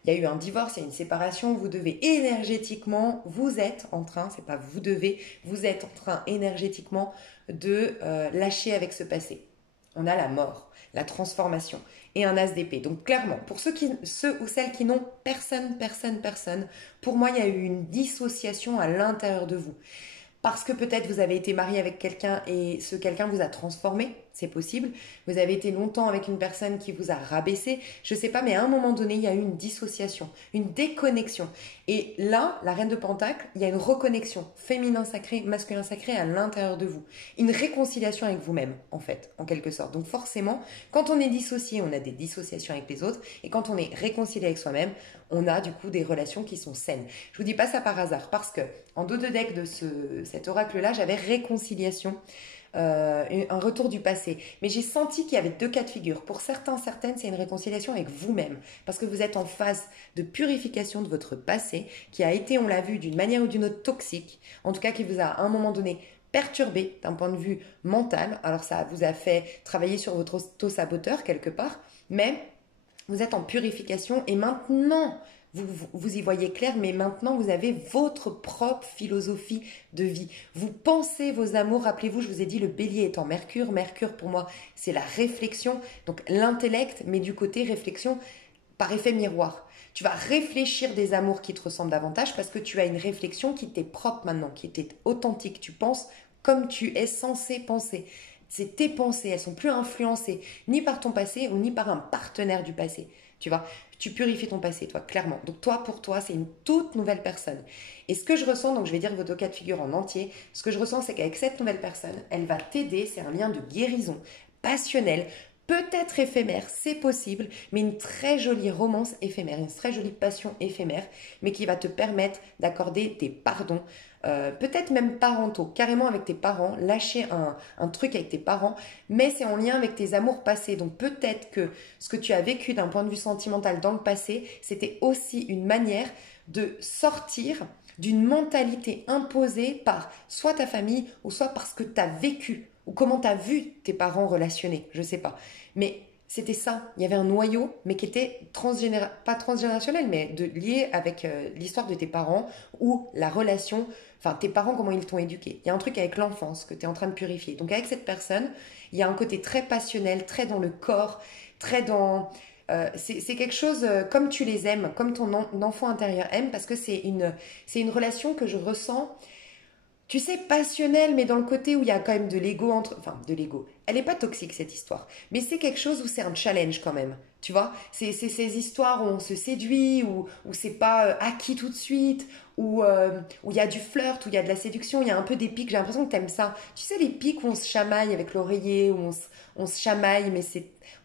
Il y a eu un divorce, il y a une séparation, vous devez énergétiquement, vous êtes en train, c'est pas vous devez, vous êtes en train énergétiquement de lâcher avec ce passé. On a la mort, la transformation et un as d'épée. Donc clairement, pour ceux ou celles qui n'ont personne, pour moi, il y a eu une dissociation à l'intérieur de vous. Parce que peut-être vous avez été marié avec quelqu'un et ce quelqu'un vous a transformé, c'est possible. Vous avez été longtemps avec une personne qui vous a rabaissé, je sais pas, mais à un moment donné, il y a eu une dissociation, une déconnexion. Et là, la reine de Pentacle, il y a une reconnexion féminin sacré, masculin sacré à l'intérieur de vous. Une réconciliation avec vous-même, en fait, en quelque sorte. Donc forcément, quand on est dissocié, on a des dissociations avec les autres. Et quand on est réconcilié avec soi-même, on a du coup des relations qui sont saines. Je vous dis pas ça par hasard, parce que en dos de deck de cet oracle-là, j'avais réconciliation, un retour du passé. Mais j'ai senti qu'il y avait deux cas de figure. Pour certains, certaines, c'est une réconciliation avec vous-même, parce que vous êtes en phase de purification de votre passé, qui a été, on l'a vu, d'une manière ou d'une autre toxique, en tout cas qui vous a à un moment donné perturbé d'un point de vue mental. Alors ça vous a fait travailler sur votre auto-saboteur quelque part, mais vous êtes en purification et maintenant, vous y voyez clair, mais maintenant vous avez votre propre philosophie de vie. Vous pensez vos amours, rappelez-vous, je vous ai dit le bélier est en Mercure. Mercure pour moi c'est la réflexion, donc l'intellect, mais du côté réflexion par effet miroir. Tu vas réfléchir des amours qui te ressemblent davantage parce que tu as une réflexion qui t'est propre maintenant, qui t'est authentique. Tu penses comme tu es censé penser. C'est tes pensées, elles sont plus influencées ni par ton passé ou ni par un partenaire du passé. Tu vois, tu purifies ton passé, toi, clairement. Donc toi, pour toi, c'est une toute nouvelle personne. Et ce que je ressens, donc je vais dire vos deux cas de figure en entier, ce que je ressens, c'est qu'avec cette nouvelle personne, elle va t'aider, c'est un lien de guérison passionnel, peut-être éphémère, c'est possible, mais une très jolie romance éphémère, une très jolie passion éphémère, mais qui va te permettre d'accorder des pardons, peut-être même parentaux, carrément avec tes parents, lâcher un truc avec tes parents, mais c'est en lien avec tes amours passés. Donc peut-être que ce que tu as vécu d'un point de vue sentimental dans le passé, c'était aussi une manière de sortir d'une mentalité imposée par soit ta famille ou soit parce que tu as vécu ou comment tu as vu tes parents relationner, je sais pas. Mais c'était ça, il y avait un noyau, mais qui était pas transgénérationnel, mais lié avec l'histoire de tes parents ou la relation, enfin tes parents, comment ils t'ont éduqué. Il y a un truc avec l'enfance que tu es en train de purifier. Donc avec cette personne, il y a un côté très passionnel, très dans le corps, très dans... c'est quelque chose comme tu les aimes, comme ton enfant intérieur aime, parce que c'est une relation que je ressens, tu sais, passionnelle, mais dans le côté où il y a quand même de l'ego entre... Enfin, de l'ego. Elle n'est pas toxique, cette histoire. Mais c'est quelque chose où c'est un challenge quand même. Tu vois, c'est ces histoires où on se séduit, où c'est pas acquis tout de suite, où il y a du flirt, où il y a de la séduction, il y a un peu des pics. J'ai l'impression que tu aimes ça. Tu sais, les pics où on se chamaille avec l'oreiller, où on se chamaille, mais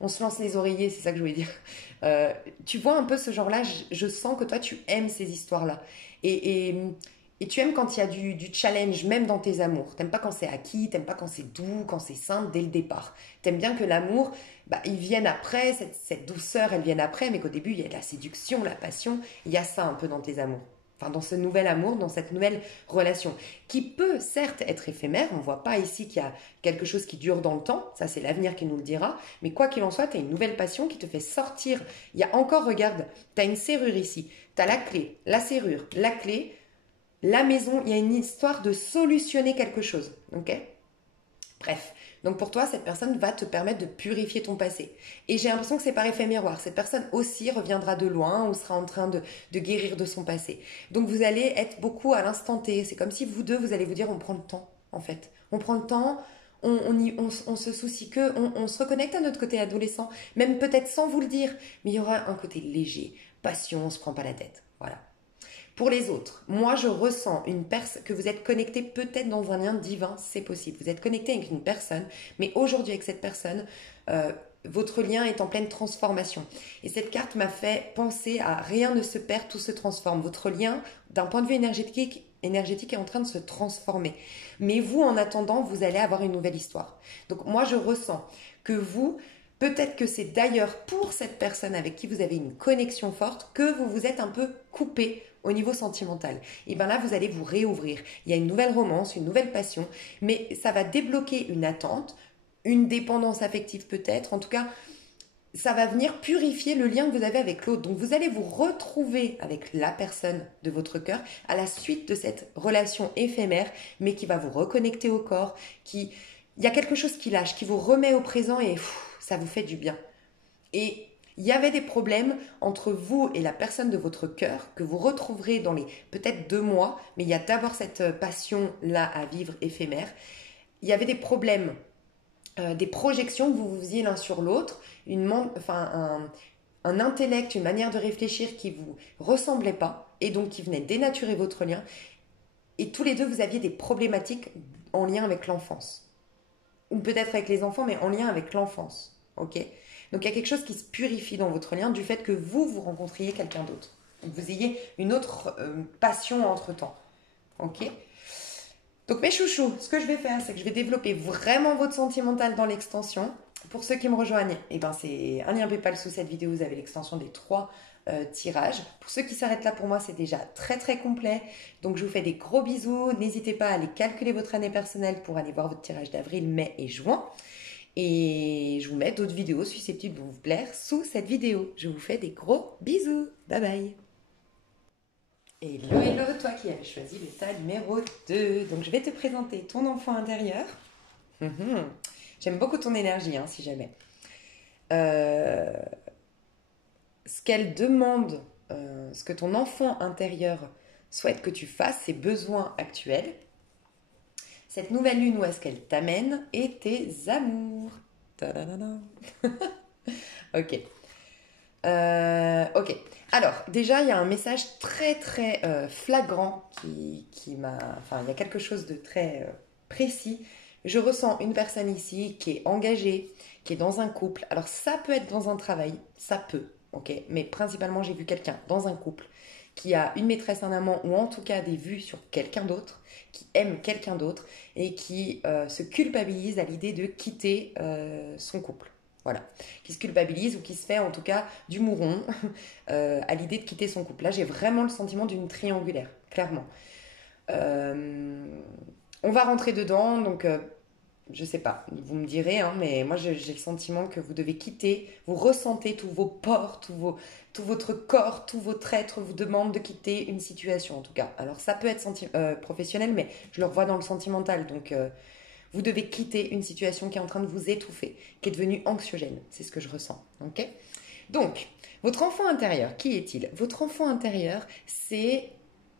on se lance les oreillers, c'est ça que je voulais dire. Tu vois un peu ce genre-là, je sens que toi, tu aimes ces histoires-là. Et tu aimes quand il y a du challenge, même dans tes amours. T'aimes pas quand c'est acquis, t'aimes pas quand c'est doux, quand c'est simple dès le départ. T'aimes bien que l'amour, il vienne après, cette douceur, elle vienne après, mais qu'au début, il y a de la séduction, la passion. Il y a ça un peu dans tes amours. Enfin, dans ce nouvel amour, dans cette nouvelle relation, qui peut certes être éphémère. On ne voit pas ici qu'il y a quelque chose qui dure dans le temps. Ça, c'est l'avenir qui nous le dira. Mais quoi qu'il en soit, tu as une nouvelle passion qui te fait sortir. Il y a encore, regarde, tu as une serrure ici. Tu as la clé, la serrure, la clé. La maison, il y a une histoire de solutionner quelque chose, ok? Bref, donc pour toi, cette personne va te permettre de purifier ton passé. Et j'ai l'impression que c'est par effet miroir. Cette personne aussi reviendra de loin ou sera en train de guérir de son passé. Donc vous allez être beaucoup à l'instant T. C'est comme si vous deux, vous allez vous dire, on prend le temps, en fait. On prend le temps, on se soucie que, on se reconnecte à notre côté adolescent, même peut-être sans vous le dire, mais il y aura un côté léger, passion, on se prend pas la tête. Voilà. Pour les autres, moi je ressens que vous êtes connecté peut-être dans un lien divin, c'est possible. Vous êtes connecté avec une personne, mais aujourd'hui avec cette personne, votre lien est en pleine transformation. Et cette carte m'a fait penser à rien ne se perd, tout se transforme. Votre lien, d'un point de vue énergétique est en train de se transformer. Mais vous, en attendant, vous allez avoir une nouvelle histoire. Donc moi, je ressens que vous, peut-être que c'est d'ailleurs pour cette personne avec qui vous avez une connexion forte que vous vous êtes un peu coupé au niveau sentimental. Et bien là, vous allez vous réouvrir. Il y a une nouvelle romance, une nouvelle passion, mais ça va débloquer une attente, une dépendance affective peut-être. En tout cas, ça va venir purifier le lien que vous avez avec l'autre. Donc vous allez vous retrouver avec la personne de votre cœur à la suite de cette relation éphémère, mais qui va vous reconnecter au corps, il y a quelque chose qui lâche, qui vous remet au présent et ça vous fait du bien. Et il y avait des problèmes entre vous et la personne de votre cœur que vous retrouverez dans les peut-être 2 mois, mais il y a d'abord cette passion-là à vivre éphémère. Il y avait des problèmes, des projections que vous vous faisiez l'un sur l'autre, un intellect, une manière de réfléchir qui vous ressemblait pas et donc qui venait dénaturer votre lien. Et tous les deux, vous aviez des problématiques en lien avec l'enfance. Ou peut-être avec les enfants, mais en lien avec l'enfance. Ok ? Donc il y a quelque chose qui se purifie dans votre lien du fait que vous rencontriez quelqu'un d'autre. Donc vous ayez une autre passion entre-temps. Ok ? Donc mes chouchous, ce que je vais faire, c'est que je vais développer vraiment votre sentimental dans l'extension. Pour ceux qui me rejoignent, c'est un lien PayPal sous cette vidéo, vous avez l'extension des 3 tirages. Pour ceux qui s'arrêtent là, pour moi, c'est déjà très très complet. Donc je vous fais des gros bisous. N'hésitez pas à aller calculer votre année personnelle pour aller voir votre tirage d'avril, mai et juin. Et je vous mets d'autres vidéos susceptibles de vous plaire sous cette vidéo. Je vous fais des gros bisous. Bye bye. Hello, hello, toi qui avais choisi l'état numéro 2. Donc je vais te présenter ton enfant intérieur. J'aime beaucoup ton énergie, si jamais. Ce qu'elle demande, ce que ton enfant intérieur souhaite que tu fasses, ses besoins actuels. Cette nouvelle lune, où est-ce qu'elle t'amène et tes amours. Ok. Ok. Alors, déjà, il y a un message très, très flagrant qui m'a... Enfin, il y a quelque chose de très précis. Je ressens une personne ici qui est engagée, qui est dans un couple. Alors, ça peut être dans un travail, ça peut, ok. Mais principalement, j'ai vu quelqu'un dans un couple qui a une maîtresse, un amant, ou en tout cas des vues sur quelqu'un d'autre, qui aime quelqu'un d'autre et qui se culpabilise à l'idée de quitter son couple. Voilà, qui se culpabilise ou qui se fait en tout cas du mouron à l'idée de quitter son couple. Là, j'ai vraiment le sentiment d'une triangulaire, clairement. On va rentrer dedans, donc je sais pas, vous me direz, mais moi j'ai le sentiment que vous devez quitter, vous ressentez tous vos pores, tout votre corps, tous votre être vous demande de quitter une situation en tout cas. Alors ça peut être professionnel, mais je le revois dans le sentimental, donc... vous devez quitter une situation qui est en train de vous étouffer, qui est devenue anxiogène. C'est ce que je ressens. Ok ? Donc, votre enfant intérieur, qui est-il ? Votre enfant intérieur, c'est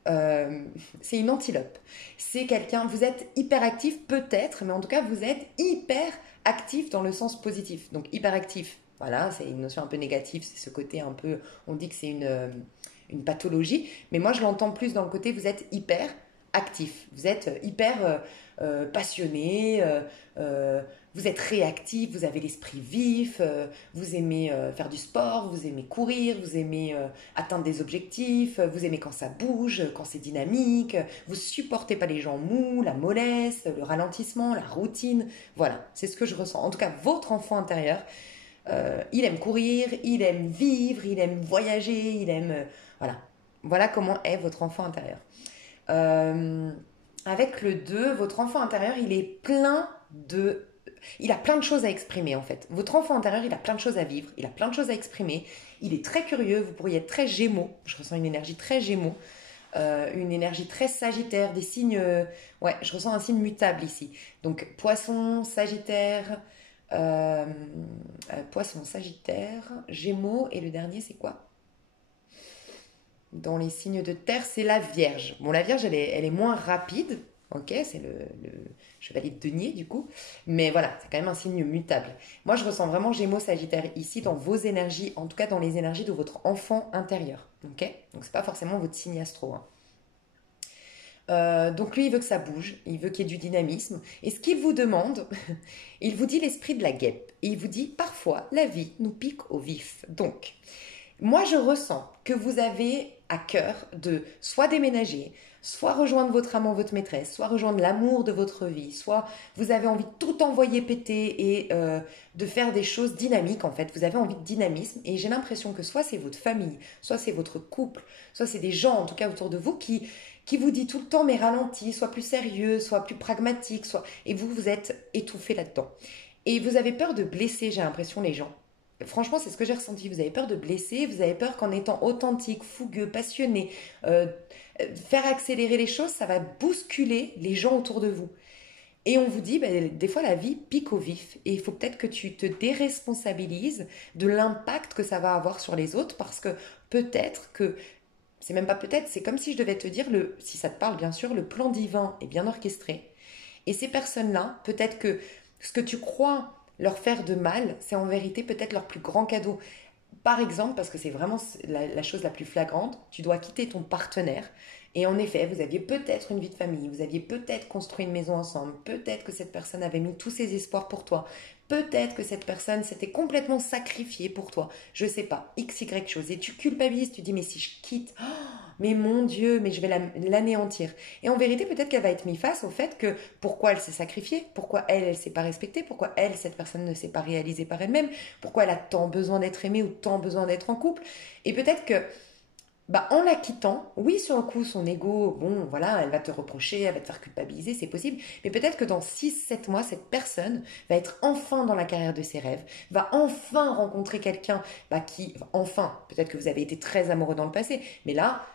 une antilope. C'est quelqu'un, vous êtes hyperactif peut-être, mais en tout cas, vous êtes hyper actif dans le sens positif. Donc, hyperactif, voilà, c'est une notion un peu négative, c'est ce côté un peu, on dit que c'est une pathologie, mais moi, je l'entends plus dans le côté, vous êtes hyper actif, vous êtes hyper passionné, vous êtes réactif, vous avez l'esprit vif, vous aimez faire du sport, vous aimez courir, vous aimez atteindre des objectifs, vous aimez quand ça bouge, quand c'est dynamique, vous supportez pas les gens mous, la mollesse, le ralentissement, la routine. Voilà, c'est ce que je ressens. En tout cas, votre enfant intérieur, il aime courir, il aime vivre, il aime voyager, il aime... Voilà comment est votre enfant intérieur. Avec le 2, votre enfant intérieur, il a plein de choses à exprimer en fait. Votre enfant intérieur, il a plein de choses à vivre, il a plein de choses à exprimer. Il est très curieux, vous pourriez être très gémeaux. Je ressens une énergie très gémeaux, une énergie très sagittaire, des signes... ouais, je ressens un signe mutable ici. Donc poisson, sagittaire, gémeaux, et le dernier c'est quoi ? Dans les signes de terre, c'est la Vierge. Bon, la Vierge, elle est moins rapide, ok, c'est chevalier de denier du coup. Mais voilà, c'est quand même un signe mutable. Moi, je ressens vraiment Gémeaux, Sagittaire ici dans vos énergies, en tout cas dans les énergies de votre enfant intérieur. Ok. Donc, c'est pas forcément votre signe astro, hein. Donc lui, il veut que ça bouge, il veut qu'il y ait du dynamisme. Et ce qu'il vous demande, il vous dit l'esprit de la guêpe. Et il vous dit, parfois, la vie nous pique au vif. Donc, moi, je ressens que vous avez à cœur de soit déménager, soit rejoindre votre amant, votre maîtresse, soit rejoindre l'amour de votre vie, soit vous avez envie de tout envoyer péter et de faire des choses dynamiques en fait. Vous avez envie de dynamisme et j'ai l'impression que soit c'est votre famille, soit c'est votre couple, soit c'est des gens en tout cas autour de vous qui vous dit tout le temps mais ralentis, sois plus sérieux, sois plus pragmatique, et vous, vous êtes étouffé là-dedans. Et vous avez peur de blesser, j'ai l'impression, les gens. Franchement, c'est ce que j'ai ressenti. Vous avez peur de blesser, vous avez peur qu'en étant authentique, fougueux, passionné, faire accélérer les choses, ça va bousculer les gens autour de vous. Et on vous dit, ben, des fois, la vie pique au vif. Et il faut peut-être que tu te déresponsabilises de l'impact que ça va avoir sur les autres, parce que peut-être que, c'est même pas peut-être, c'est comme si je devais te dire, si ça te parle bien sûr, le plan divin est bien orchestré. Et ces personnes-là, peut-être que ce que tu crois leur faire de mal, c'est en vérité peut-être leur plus grand cadeau. Par exemple, parce que c'est vraiment la chose la plus flagrante, tu dois quitter ton partenaire. Et en effet, vous aviez peut-être une vie de famille, vous aviez peut-être construit une maison ensemble, peut-être que cette personne avait mis tous ses espoirs pour toi, peut-être que cette personne s'était complètement sacrifiée pour toi, je sais pas, x, y chose. Et tu culpabilises, tu dis mais si je quitte, oh, mais mon Dieu, mais je vais l'anéantir. Et en vérité, peut-être qu'elle va être mise face au fait que pourquoi elle s'est sacrifiée, pourquoi elle s'est pas respectée, pourquoi cette personne ne s'est pas réalisée par elle-même, pourquoi elle a tant besoin d'être aimée ou tant besoin d'être en couple. Et peut-être que en la quittant, oui, sur le coup, son ego, bon, voilà, elle va te reprocher, elle va te faire culpabiliser, c'est possible. Mais peut-être que dans 6, 7 mois, cette personne va être enfin dans la carrière de ses rêves, va enfin rencontrer quelqu'un enfin, peut-être que vous avez été très amoureux dans le passé, mais là,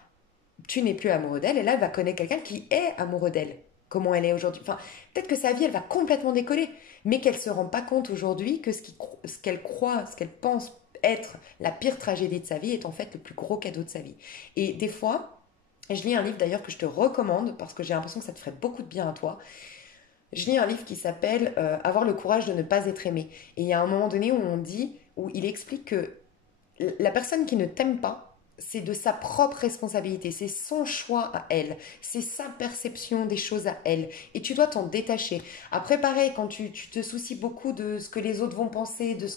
tu n'es plus amoureux d'elle, et là, elle va connaître quelqu'un qui est amoureux d'elle. Comment elle est aujourd'hui. Enfin, peut-être que sa vie, elle va complètement décoller, mais qu'elle ne se rend pas compte aujourd'hui que ce qu'elle croit, ce qu'elle pense être la pire tragédie de sa vie est en fait le plus gros cadeau de sa vie. Et des fois, je lis un livre d'ailleurs que je te recommande parce que j'ai l'impression que ça te ferait beaucoup de bien à toi. Je lis un livre qui s'appelle Avoir le courage de ne pas être aimé. Et il y a un moment donné où il explique que la personne qui ne t'aime pas, c'est de sa propre responsabilité, c'est son choix à elle, c'est sa perception des choses à elle, et tu dois t'en détacher. Après, pareil, quand tu te soucies beaucoup de ce que les autres vont penser, de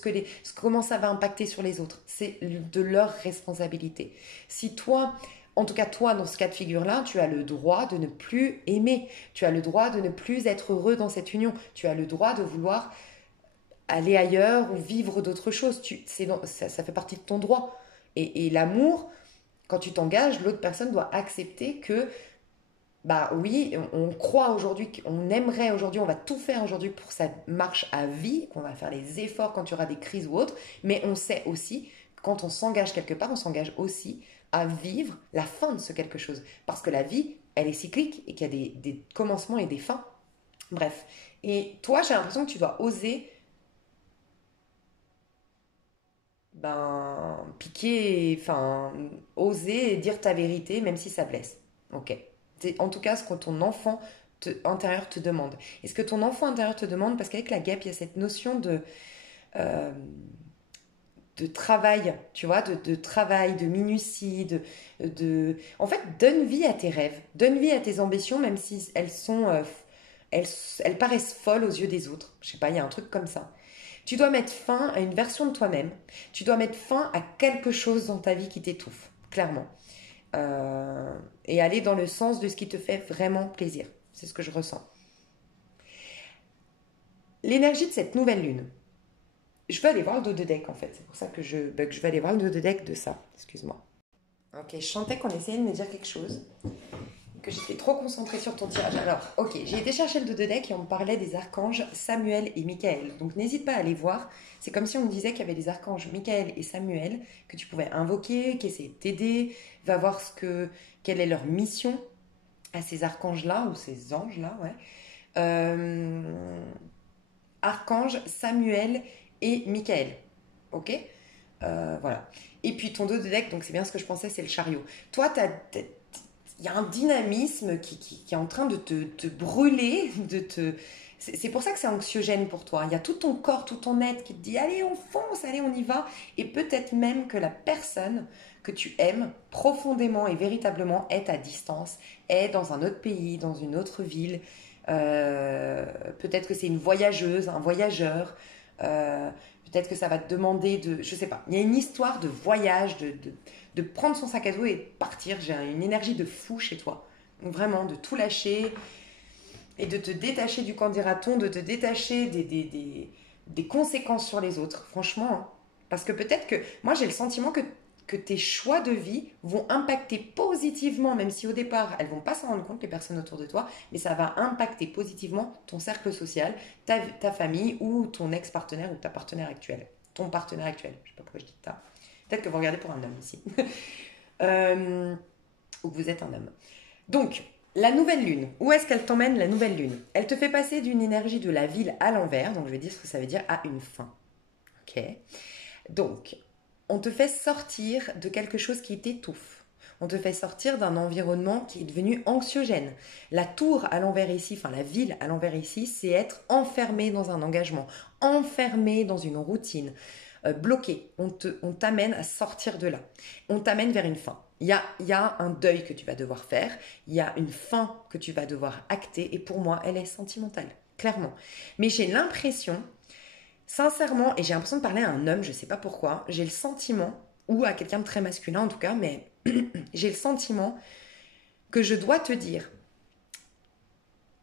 comment ça va impacter sur les autres, c'est de leur responsabilité. Si toi, en tout cas toi, dans ce cas de figure-là, tu as le droit de ne plus aimer, tu as le droit de ne plus être heureux dans cette union, tu as le droit de vouloir aller ailleurs ou vivre d'autres choses. Ça fait partie de ton droit. Et l'amour, quand tu t'engages, l'autre personne doit accepter que, bah oui, on croit aujourd'hui, qu'on aimerait aujourd'hui, on va tout faire aujourd'hui pour que ça marche à vie, qu'on va faire les efforts quand il y aura des crises ou autres, mais on sait aussi, quand on s'engage quelque part, on s'engage aussi à vivre la fin de ce quelque chose. Parce que la vie, elle est cyclique et qu'il y a des commencements et des fins. Bref. Et toi, j'ai l'impression que tu dois oser piquer, enfin, oser dire ta vérité, même si ça blesse. Ok. C'est en tout cas ce que ton enfant intérieur te demande. Et ce que ton enfant intérieur te demande, parce qu'avec la guêpe, il y a cette notion euh, de travail, tu vois, de travail, de minutie, En fait, donne vie à tes rêves, donne vie à tes ambitions, même si elles sont... elles paraissent folles aux yeux des autres. Je sais pas, il y a un truc comme ça. Tu dois mettre fin à une version de toi-même. Tu dois mettre fin à quelque chose dans ta vie qui t'étouffe, clairement. Et aller dans le sens de ce qui te fait vraiment plaisir. C'est ce que je ressens. L'énergie de cette nouvelle lune. Je vais aller voir le dos de deck en fait. C'est pour ça que je vais aller voir le dos de deck de ça. Excuse-moi. Ok, je sentais qu'on essayait de me dire quelque chose. Que j'étais trop concentrée sur ton tirage. Alors, ok, j'ai été chercher le dos de deck et on me parlait des archanges Samuel et Michael. Donc n'hésite pas à aller voir. C'est comme si on me disait qu'il y avait des archanges Michael et Samuel que tu pouvais invoquer, qui essayaient de t'aider. Va voir quelle est leur mission à ces archanges-là, ou ces anges-là, ouais. Archanges Samuel et Michael. Ok. Voilà. Et puis ton dos de deck, donc c'est bien ce que je pensais, c'est le chariot. Toi, il y a un dynamisme qui est en train de te brûler, C'est pour ça que c'est anxiogène pour toi. Il y a tout ton corps, tout ton être qui te dit allez, on fonce, allez, on y va. Et peut-être même que la personne que tu aimes profondément et véritablement est à distance, est dans un autre pays, dans une autre ville. Peut-être que c'est une voyageuse, un voyageur. Euh, Peut-être que ça va te demander de... Je sais pas. Il y a une histoire de voyage, de prendre son sac à dos et de partir. J'ai une énergie de fou chez toi. Vraiment, de tout lâcher et de te détacher du qu'en dira-t-on, de te détacher des conséquences sur les autres, franchement. Hein. Parce que peut-être que moi j'ai le sentiment que tes choix de vie vont impacter positivement, même si au départ elles vont pas s'en rendre compte, les personnes autour de toi, mais ça va impacter positivement ton cercle social, ta famille ou ton ex-partenaire ou ta partenaire actuelle. Ton partenaire actuel, je sais pas pourquoi je dis ça. Peut-être que vous regardez pour un homme ici. Ou que vous êtes un homme. Donc, la nouvelle lune, où est-ce qu'elle t'emmène la nouvelle lune? Elle te fait passer d'une énergie de la ville à l'envers, donc je vais dire ce que ça veut dire à une fin. Ok. Donc, on te fait sortir de quelque chose qui t'étouffe. On te fait sortir d'un environnement qui est devenu anxiogène. La tour à l'envers ici, enfin la ville à l'envers ici, c'est être enfermé dans un engagement, enfermé dans une routine, bloqué. On t'amène à sortir de là. On t'amène vers une fin. Il y a un deuil que tu vas devoir faire, il y a une fin que tu vas devoir acter, et pour moi, elle est sentimentale, clairement. Mais j'ai l'impression, sincèrement, et j'ai l'impression de parler à un homme, je ne sais pas pourquoi, j'ai le sentiment, ou à quelqu'un de très masculin en tout cas, mais j'ai le sentiment que je dois te dire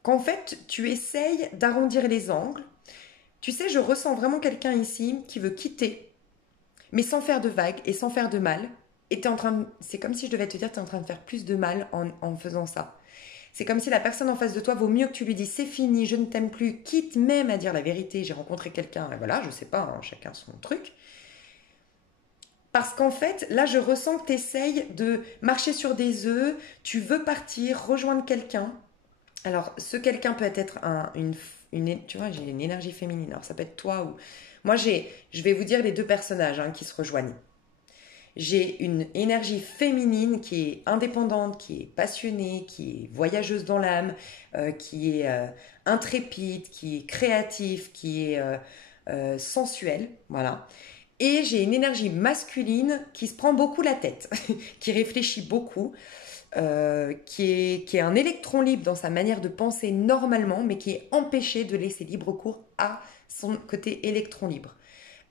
qu'en fait, tu essayes d'arrondir les angles. Tu sais, je ressens vraiment quelqu'un ici qui veut quitter, mais sans faire de vagues et sans faire de mal. Et c'est comme si je devais te dire, tu es en train de faire plus de mal en faisant ça. C'est comme si la personne en face de toi, vaut mieux que tu lui dises c'est fini, je ne t'aime plus, quitte même à dire la vérité, j'ai rencontré quelqu'un, et voilà, je sais pas, hein, chacun son truc. Parce qu'en fait, là, je ressens que tu essayes de marcher sur des œufs, tu veux partir, rejoindre quelqu'un. Alors, ce quelqu'un peut être tu vois, j'ai une énergie féminine, alors ça peut être toi ou... Moi, je vais vous dire les deux personnages hein, qui se rejoignent. J'ai une énergie féminine qui est indépendante, qui est passionnée, qui est voyageuse dans l'âme, qui est intrépide, qui est créative, qui est sensuelle, voilà. Et j'ai une énergie masculine qui se prend beaucoup la tête, qui réfléchit beaucoup, qui est un électron libre dans sa manière de penser normalement, mais qui est empêché de laisser libre cours à son côté électron libre.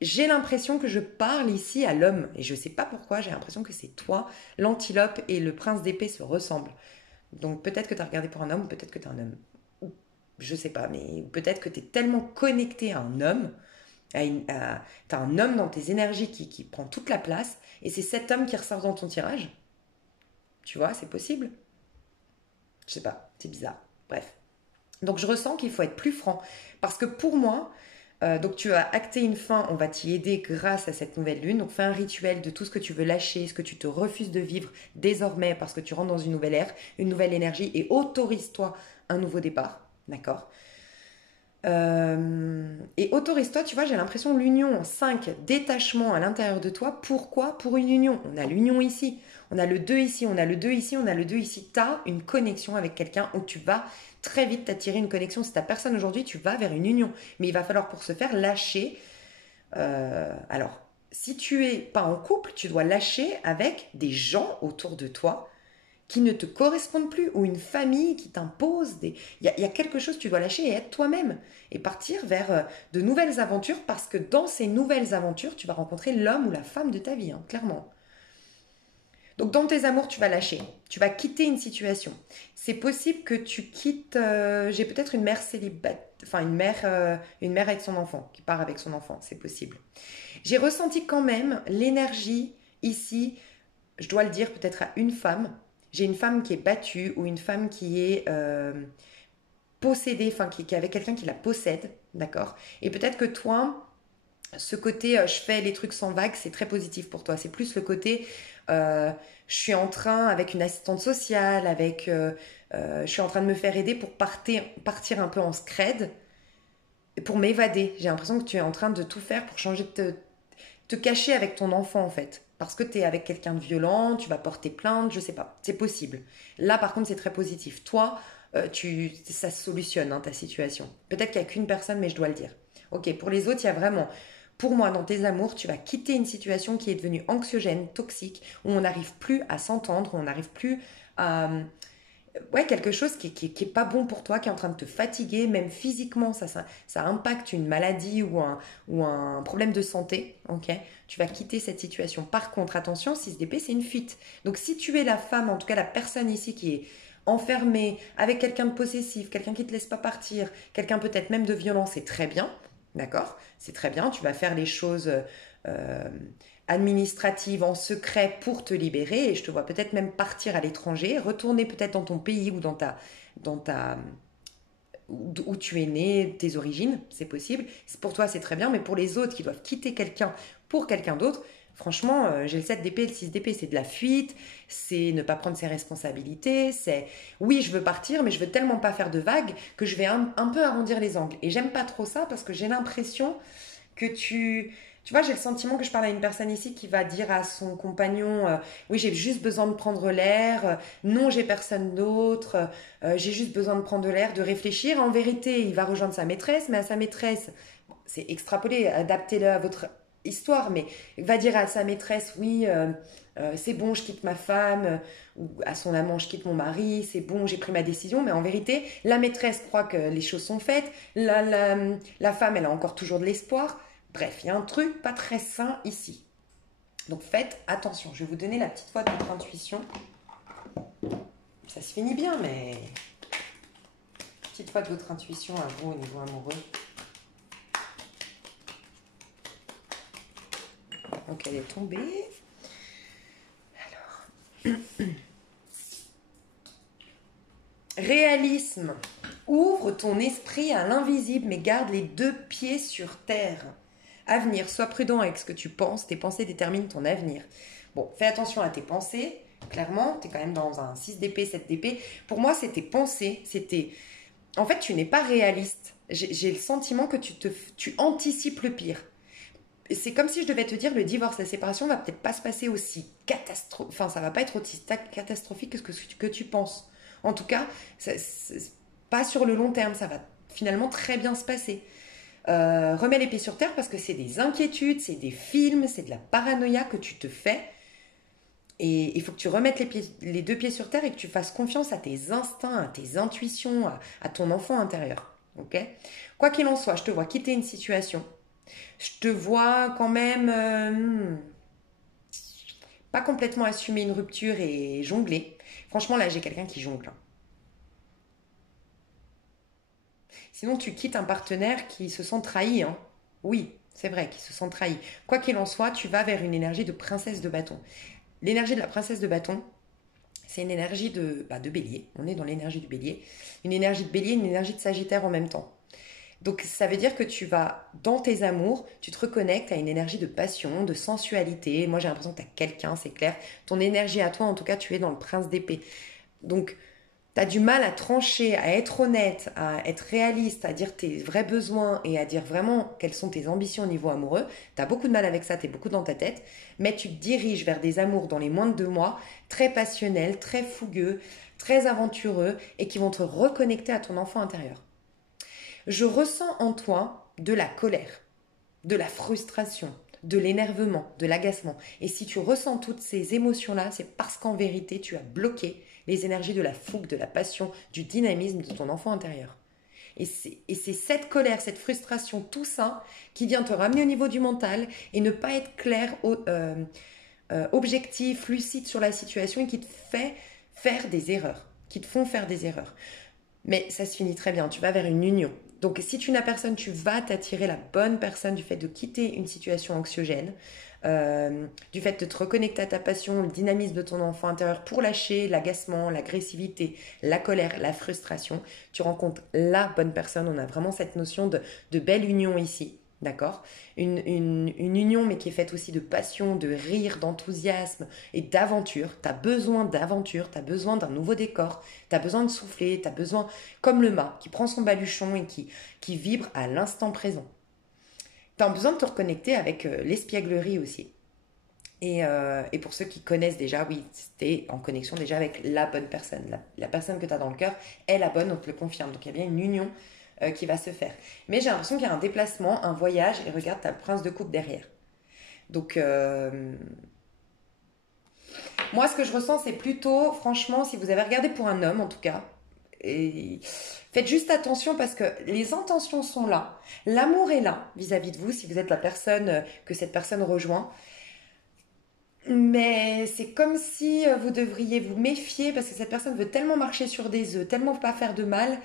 J'ai l'impression que je parle ici à l'homme, et je ne sais pas pourquoi, j'ai l'impression que c'est toi, l'antilope et le prince d'épée se ressemblent. Donc peut-être que tu as regardé pour un homme, ou peut-être que tu es un homme. Ou, je sais pas, mais peut-être que tu es tellement connecté à un homme, tu as un homme dans tes énergies qui prend toute la place, et c'est cet homme qui ressort dans ton tirage. Tu vois, c'est possible. Je sais pas, c'est bizarre. Bref. Donc je ressens qu'il faut être plus franc, parce que pour moi... donc tu as acté une fin, on va t'y aider grâce à cette nouvelle lune. Donc fais un rituel de tout ce que tu veux lâcher, ce que tu te refuses de vivre désormais parce que tu rentres dans une nouvelle ère, une nouvelle énergie et autorise-toi un nouveau départ. D'accord. Et autorise-toi, tu vois, j'ai l'impression l'union, 5 détachement à l'intérieur de toi. Pourquoi? Pour une union. On a l'union ici, on a le 2 ici, on a le 2 ici, on a le 2 ici. Tu as une connexion avec quelqu'un où tu vas très vite t'attirer une connexion. Si tu personne aujourd'hui, tu vas vers une union. Mais il va falloir pour ce faire lâcher. Alors, si tu es pas en couple, tu dois lâcher avec des gens autour de toi qui ne te correspondent plus, ou une famille qui t'impose. Il y a quelque chose que tu dois lâcher et être toi-même, et partir vers de nouvelles aventures, parce que dans ces nouvelles aventures, tu vas rencontrer l'homme ou la femme de ta vie, hein, clairement. Donc dans tes amours, tu vas lâcher, tu vas quitter une situation. C'est possible que tu quittes, j'ai peut-être une mère célibataire, enfin une mère avec son enfant, qui part avec son enfant, c'est possible. J'ai ressenti quand même l'énergie ici, je dois le dire peut-être à une femme. J'ai une femme qui est battue ou une femme qui est possédée, enfin qui est avec quelqu'un qui la possède, d'accord. Et peut-être que toi, ce côté je fais les trucs sans vague, c'est très positif pour toi. C'est plus le côté je suis en train avec une assistante sociale, je suis en train de me faire aider pour partir un peu en scred, pour m'évader. J'ai l'impression que tu es en train de tout faire pour changer de te cacher avec ton enfant en fait. Parce que tu es avec quelqu'un de violent, tu vas porter plainte, je sais pas. C'est possible. Là par contre c'est très positif. Toi, ça se solutionne, hein, ta situation. Peut-être qu'il n'y a qu'une personne, mais je dois le dire. Ok, pour les autres, il y a vraiment, pour moi, dans tes amours, tu vas quitter une situation qui est devenue anxiogène, toxique, où on n'arrive plus à s'entendre, où on n'arrive plus à... Ouais, quelque chose qui est pas bon pour toi, qui est en train de te fatiguer, même physiquement, ça impacte une maladie ou un problème de santé, ok? Tu vas quitter cette situation. Par contre, attention, 6DP, c'est une fuite. Donc si tu es la femme, en tout cas la personne ici qui est enfermée avec quelqu'un de possessif, quelqu'un qui ne te laisse pas partir, quelqu'un peut-être même de violent, c'est très bien, d'accord? C'est très bien, tu vas faire les choses euh, administratives en secret pour te libérer et je te vois peut-être même partir à l'étranger, retourner peut-être dans ton pays ou dans ta où tu es né, tes origines, c'est possible. Pour toi, c'est très bien, mais pour les autres qui doivent quitter quelqu'un pour quelqu'un d'autre, franchement, j'ai le 7 d'épée et le 6 d'épée, c'est de la fuite, c'est ne pas prendre ses responsabilités, c'est oui, je veux partir, mais je veux tellement pas faire de vagues que je vais un peu arrondir les angles. Et j'aime pas trop ça parce que j'ai l'impression que tu vois, j'ai le sentiment que je parle à une personne ici qui va dire à son compagnon oui, j'ai juste besoin de prendre l'air, non, j'ai personne d'autre, j'ai juste besoin de prendre de l'air, de réfléchir. En vérité, il va rejoindre sa maîtresse, mais à sa maîtresse, bon, c'est extrapolé, adaptez-le à votre histoire, mais il va dire à sa maîtresse oui, c'est bon, je quitte ma femme, ou à son amant, je quitte mon mari, c'est bon, j'ai pris ma décision, mais en vérité, la maîtresse croit que les choses sont faites, la femme, elle a encore toujours de l'espoir. Bref, il y a un truc pas très sain ici. Donc faites attention. Je vais vous donner la petite voix de votre intuition. Ça se finit bien, mais petite voix de votre intuition à vous au niveau amoureux. Donc elle est tombée. Alors. Réalisme. Ouvre ton esprit à l'invisible, mais garde les deux pieds sur terre. Avenir, sois prudent avec ce que tu penses. Tes pensées déterminent ton avenir. Bon, fais attention à tes pensées. Clairement, tu es quand même dans un 6 d'épée, 7 d'épée. Pour moi, c'est tes pensées. En fait, tu n'es pas réaliste. J'ai le sentiment que tu anticipes le pire. C'est comme si je devais te dire le divorce, la séparation va peut-être pas se passer aussi catastrophique. Enfin, ça va pas être aussi catastrophique que ce que tu penses. En tout cas, pas sur le long terme. Ça va finalement très bien se passer. Remets les pieds sur terre parce que c'est des inquiétudes, c'est des films, c'est de la paranoïa que tu te fais. Et il faut que tu remettes les deux pieds sur terre et que tu fasses confiance à tes instincts, à tes intuitions, à ton enfant intérieur. Ok? Quoi qu'il en soit, je te vois quitter une situation. Je te vois quand même pas complètement assumer une rupture et jongler. Franchement, là, j'ai quelqu'un qui jongle. Sinon, tu quittes un partenaire qui se sent trahi, hein. Oui, c'est vrai, qui se sent trahi. Quoi qu'il en soit, tu vas vers une énergie de princesse de bâton. L'énergie de la princesse de bâton, c'est une énergie de bélier. On est dans l'énergie du bélier. Une énergie de bélier, une énergie de sagittaire en même temps. Donc ça veut dire que tu vas, dans tes amours, tu te reconnectes à une énergie de passion, de sensualité. Moi j'ai l'impression que tu as quelqu'un, c'est clair. Ton énergie à toi, en tout cas, tu es dans le prince d'épée. Donc tu as du mal à trancher, à être honnête, à être réaliste, à dire tes vrais besoins et à dire vraiment quelles sont tes ambitions au niveau amoureux. Tu as beaucoup de mal avec ça, tu es beaucoup dans ta tête. Mais tu te diriges vers des amours dans les moins de 2 mois, très passionnels, très fougueux, très aventureux et qui vont te reconnecter à ton enfant intérieur. Je ressens en toi de la colère, de la frustration, de l'énervement, de l'agacement. Et si tu ressens toutes ces émotions-là, c'est parce qu'en vérité, tu as bloqué les énergies de la fougue, de la passion, du dynamisme de ton enfant intérieur. Et c'est cette colère, cette frustration, tout ça qui vient te ramener au niveau du mental et ne pas être clair, objectif, lucide sur la situation et qui te fait faire des erreurs, qui te font faire des erreurs. Mais ça se finit très bien, tu vas vers une union. Donc si tu n'as personne, tu vas t'attirer la bonne personne du fait de quitter une situation anxiogène, du fait de te reconnecter à ta passion, le dynamisme de ton enfant intérieur pour lâcher l'agacement, l'agressivité, la colère, la frustration. Tu rencontres la bonne personne, on a vraiment cette notion de belle union ici. D'accord, une union mais qui est faite aussi de passion, de rire, d'enthousiasme et d'aventure. Tu as besoin d'aventure, tu as besoin d'un nouveau décor, tu as besoin de souffler, tu as besoin, comme le mât qui prend son baluchon et qui vibre à l'instant présent. Tu as besoin de te reconnecter avec l'espièglerie aussi. Et pour ceux qui connaissent déjà, oui, c'était en connexion déjà avec la bonne personne. La personne que tu as dans le cœur est la bonne, on te le confirme. Donc il y a bien une union qui va se faire. Mais j'ai l'impression qu'il y a un déplacement, un voyage, et regarde, tu as le prince de coupe derrière. Donc moi, ce que je ressens, c'est plutôt, franchement, si vous avez regardé pour un homme en tout cas, et faites juste attention parce que les intentions sont là, l'amour est là vis-à-vis de vous si vous êtes la personne que cette personne rejoint. Mais c'est comme si vous devriez vous méfier parce que cette personne veut tellement marcher sur des œufs, tellement pas faire de mal,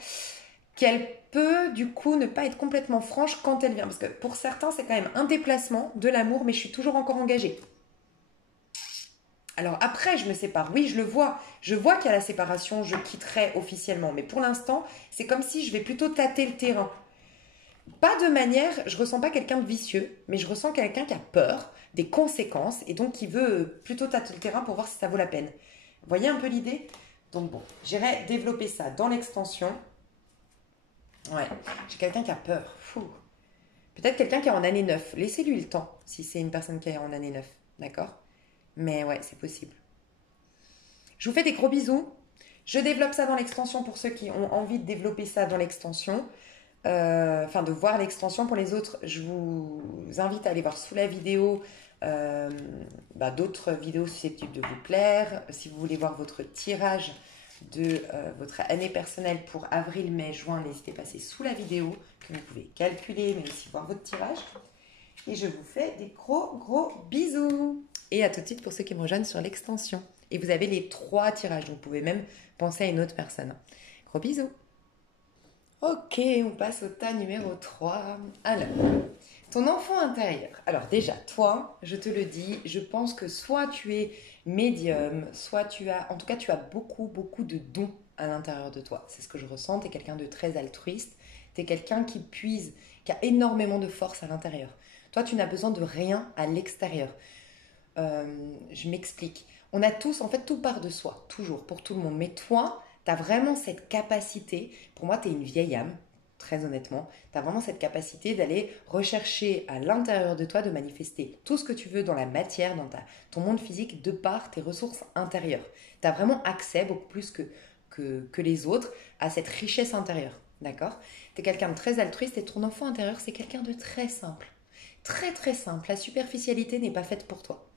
qu'elle peut du coup ne pas être complètement franche quand elle vient. Parce que pour certains, c'est quand même un déplacement de l'amour, mais je suis toujours encore engagée. Alors après, je me sépare. Oui, je le vois. Je vois qu'il y a la séparation, je quitterai officiellement. Mais pour l'instant, c'est comme si je vais plutôt tâter le terrain. Pas de manière, je ressens pas quelqu'un de vicieux, mais je ressens quelqu'un qui a peur des conséquences et donc qui veut plutôt tâter le terrain pour voir si ça vaut la peine. Vous voyez un peu l'idée? Donc bon, j'irai développer ça dans l'extension. Ouais, j'ai quelqu'un qui a peur. Fou. Peut-être quelqu'un qui est en année 9. Laissez-lui le temps si c'est une personne qui est en année 9. D'accord? Mais ouais, c'est possible. Je vous fais des gros bisous. Je développe ça dans l'extension pour ceux qui ont envie de développer ça dans l'extension. Enfin de voir l'extension pour les autres, je vous invite à aller voir sous la vidéo d'autres vidéos susceptibles de vous plaire. Si vous voulez voir votre tirage de votre année personnelle pour avril, mai, juin, n'hésitez pas, c'est sous la vidéo que vous pouvez calculer, mais aussi voir votre tirage. Et je vous fais des gros bisous. Et à tout de suite pour ceux qui me rejoignent sur l'extension. Et vous avez les 3 tirages, donc vous pouvez même penser à une autre personne. Gros bisous. Ok, on passe au tas numéro 3. Alors, ton enfant intérieur. Alors déjà, toi, je te le dis, je pense que soit tu es médium, soit tu as... En tout cas, tu as beaucoup de dons à l'intérieur de toi. C'est ce que je ressens. Tu es quelqu'un de très altruiste. Tu es quelqu'un qui puise, qui a énormément de force à l'intérieur. Toi, tu n'as besoin de rien à l'extérieur. Je m'explique. On a tous, en fait, tout part de soi, toujours, pour tout le monde. Mais toi, tu as vraiment cette capacité, pour moi, tu es une vieille âme, très honnêtement, tu as vraiment cette capacité d'aller rechercher à l'intérieur de toi, de manifester tout ce que tu veux dans la matière, dans ton monde physique, de par tes ressources intérieures. Tu as vraiment accès, beaucoup plus que les autres, à cette richesse intérieure, d'accord? Tu es quelqu'un de très altruiste et ton enfant intérieur, c'est quelqu'un de très simple. Très simple, la superficialité n'est pas faite pour toi.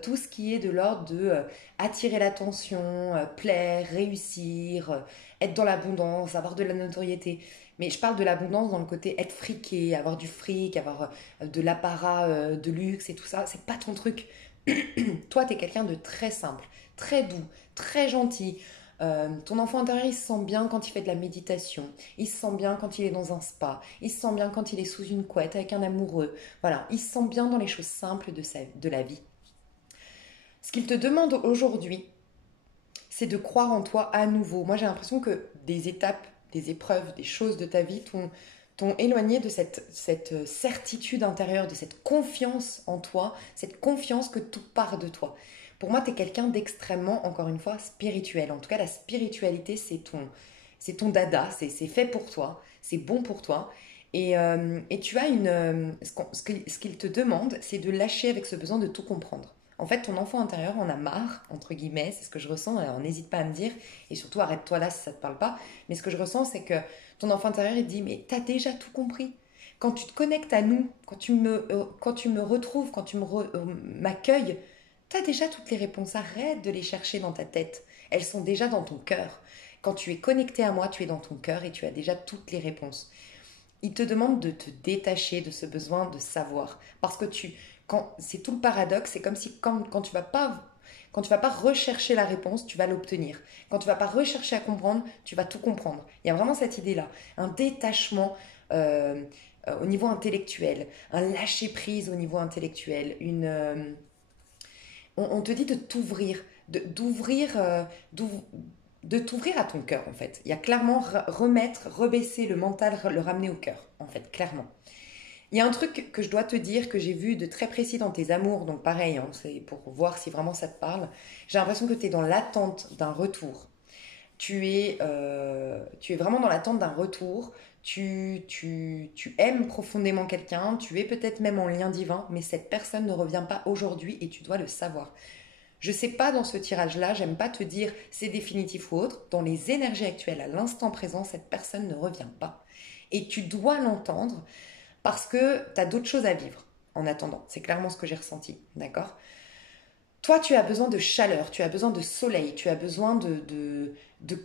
Tout ce qui est de l'ordre de attirer l'attention, plaire, réussir, être dans l'abondance, avoir de la notoriété. Mais je parle de l'abondance dans le côté être friqué, avoir du fric, avoir de l'apparat de luxe et tout ça. C'est pas ton truc. Toi, tu es quelqu'un de très simple, très doux, très gentil. Ton enfant intérieur, il se sent bien quand il fait de la méditation. Il se sent bien quand il est dans un spa. Il se sent bien quand il est sous une couette avec un amoureux. Voilà, il se sent bien dans les choses simples de la vie. Ce qu'il te demande aujourd'hui, c'est de croire en toi à nouveau. Moi, j'ai l'impression que des étapes, des épreuves, des choses de ta vie t'ont éloigné de cette certitude intérieure, de cette confiance en toi, cette confiance que tout part de toi. Pour moi, tu es quelqu'un d'extrêmement, encore une fois, spirituel. En tout cas, la spiritualité, c'est ton dada, c'est fait pour toi, c'est bon pour toi. Et tu as ce qu'il te demande, c'est de lâcher avec ce besoin de tout comprendre. En fait, ton enfant intérieur en a marre, entre guillemets, c'est ce que je ressens, alors n'hésite pas à me dire, et surtout arrête-toi là si ça ne te parle pas, mais ce que je ressens, c'est que ton enfant intérieur, il te dit, mais t'as déjà tout compris. Quand tu te connectes à nous, quand tu me retrouves, quand tu m'accueilles, t'as déjà toutes les réponses, arrête de les chercher dans ta tête, elles sont déjà dans ton cœur. Quand tu es connecté à moi, tu es dans ton cœur et tu as déjà toutes les réponses. Il te demande de te détacher de ce besoin de savoir, parce que c'est tout le paradoxe, c'est comme si quand tu vas pas rechercher la réponse, tu vas l'obtenir. Quand tu vas pas rechercher à comprendre, tu vas tout comprendre. Il y a vraiment cette idée-là, un détachement au niveau intellectuel, un lâcher prise au niveau intellectuel, on te dit de t'ouvrir, de t'ouvrir à ton cœur en fait. Il y a clairement rebaisser le mental, le ramener au cœur en fait, clairement. Il y a un truc que je dois te dire que j'ai vu de très précis dans tes amours, donc pareil, hein, c'est pour voir si vraiment ça te parle. J'ai l'impression que tu es dans l'attente d'un retour. Tu es vraiment dans l'attente d'un retour. tu aimes profondément quelqu'un, tu es peut-être même en lien divin, mais cette personne ne revient pas aujourd'hui et tu dois le savoir. Je sais pas dans ce tirage-là, j'aime pas te dire c'est définitif ou autre. Dans les énergies actuelles, à l'instant présent, cette personne ne revient pas. Et tu dois l'entendre parce que tu as d'autres choses à vivre en attendant. C'est clairement ce que j'ai ressenti, d'accord? Toi, tu as besoin de chaleur, tu as besoin de soleil, tu as besoin de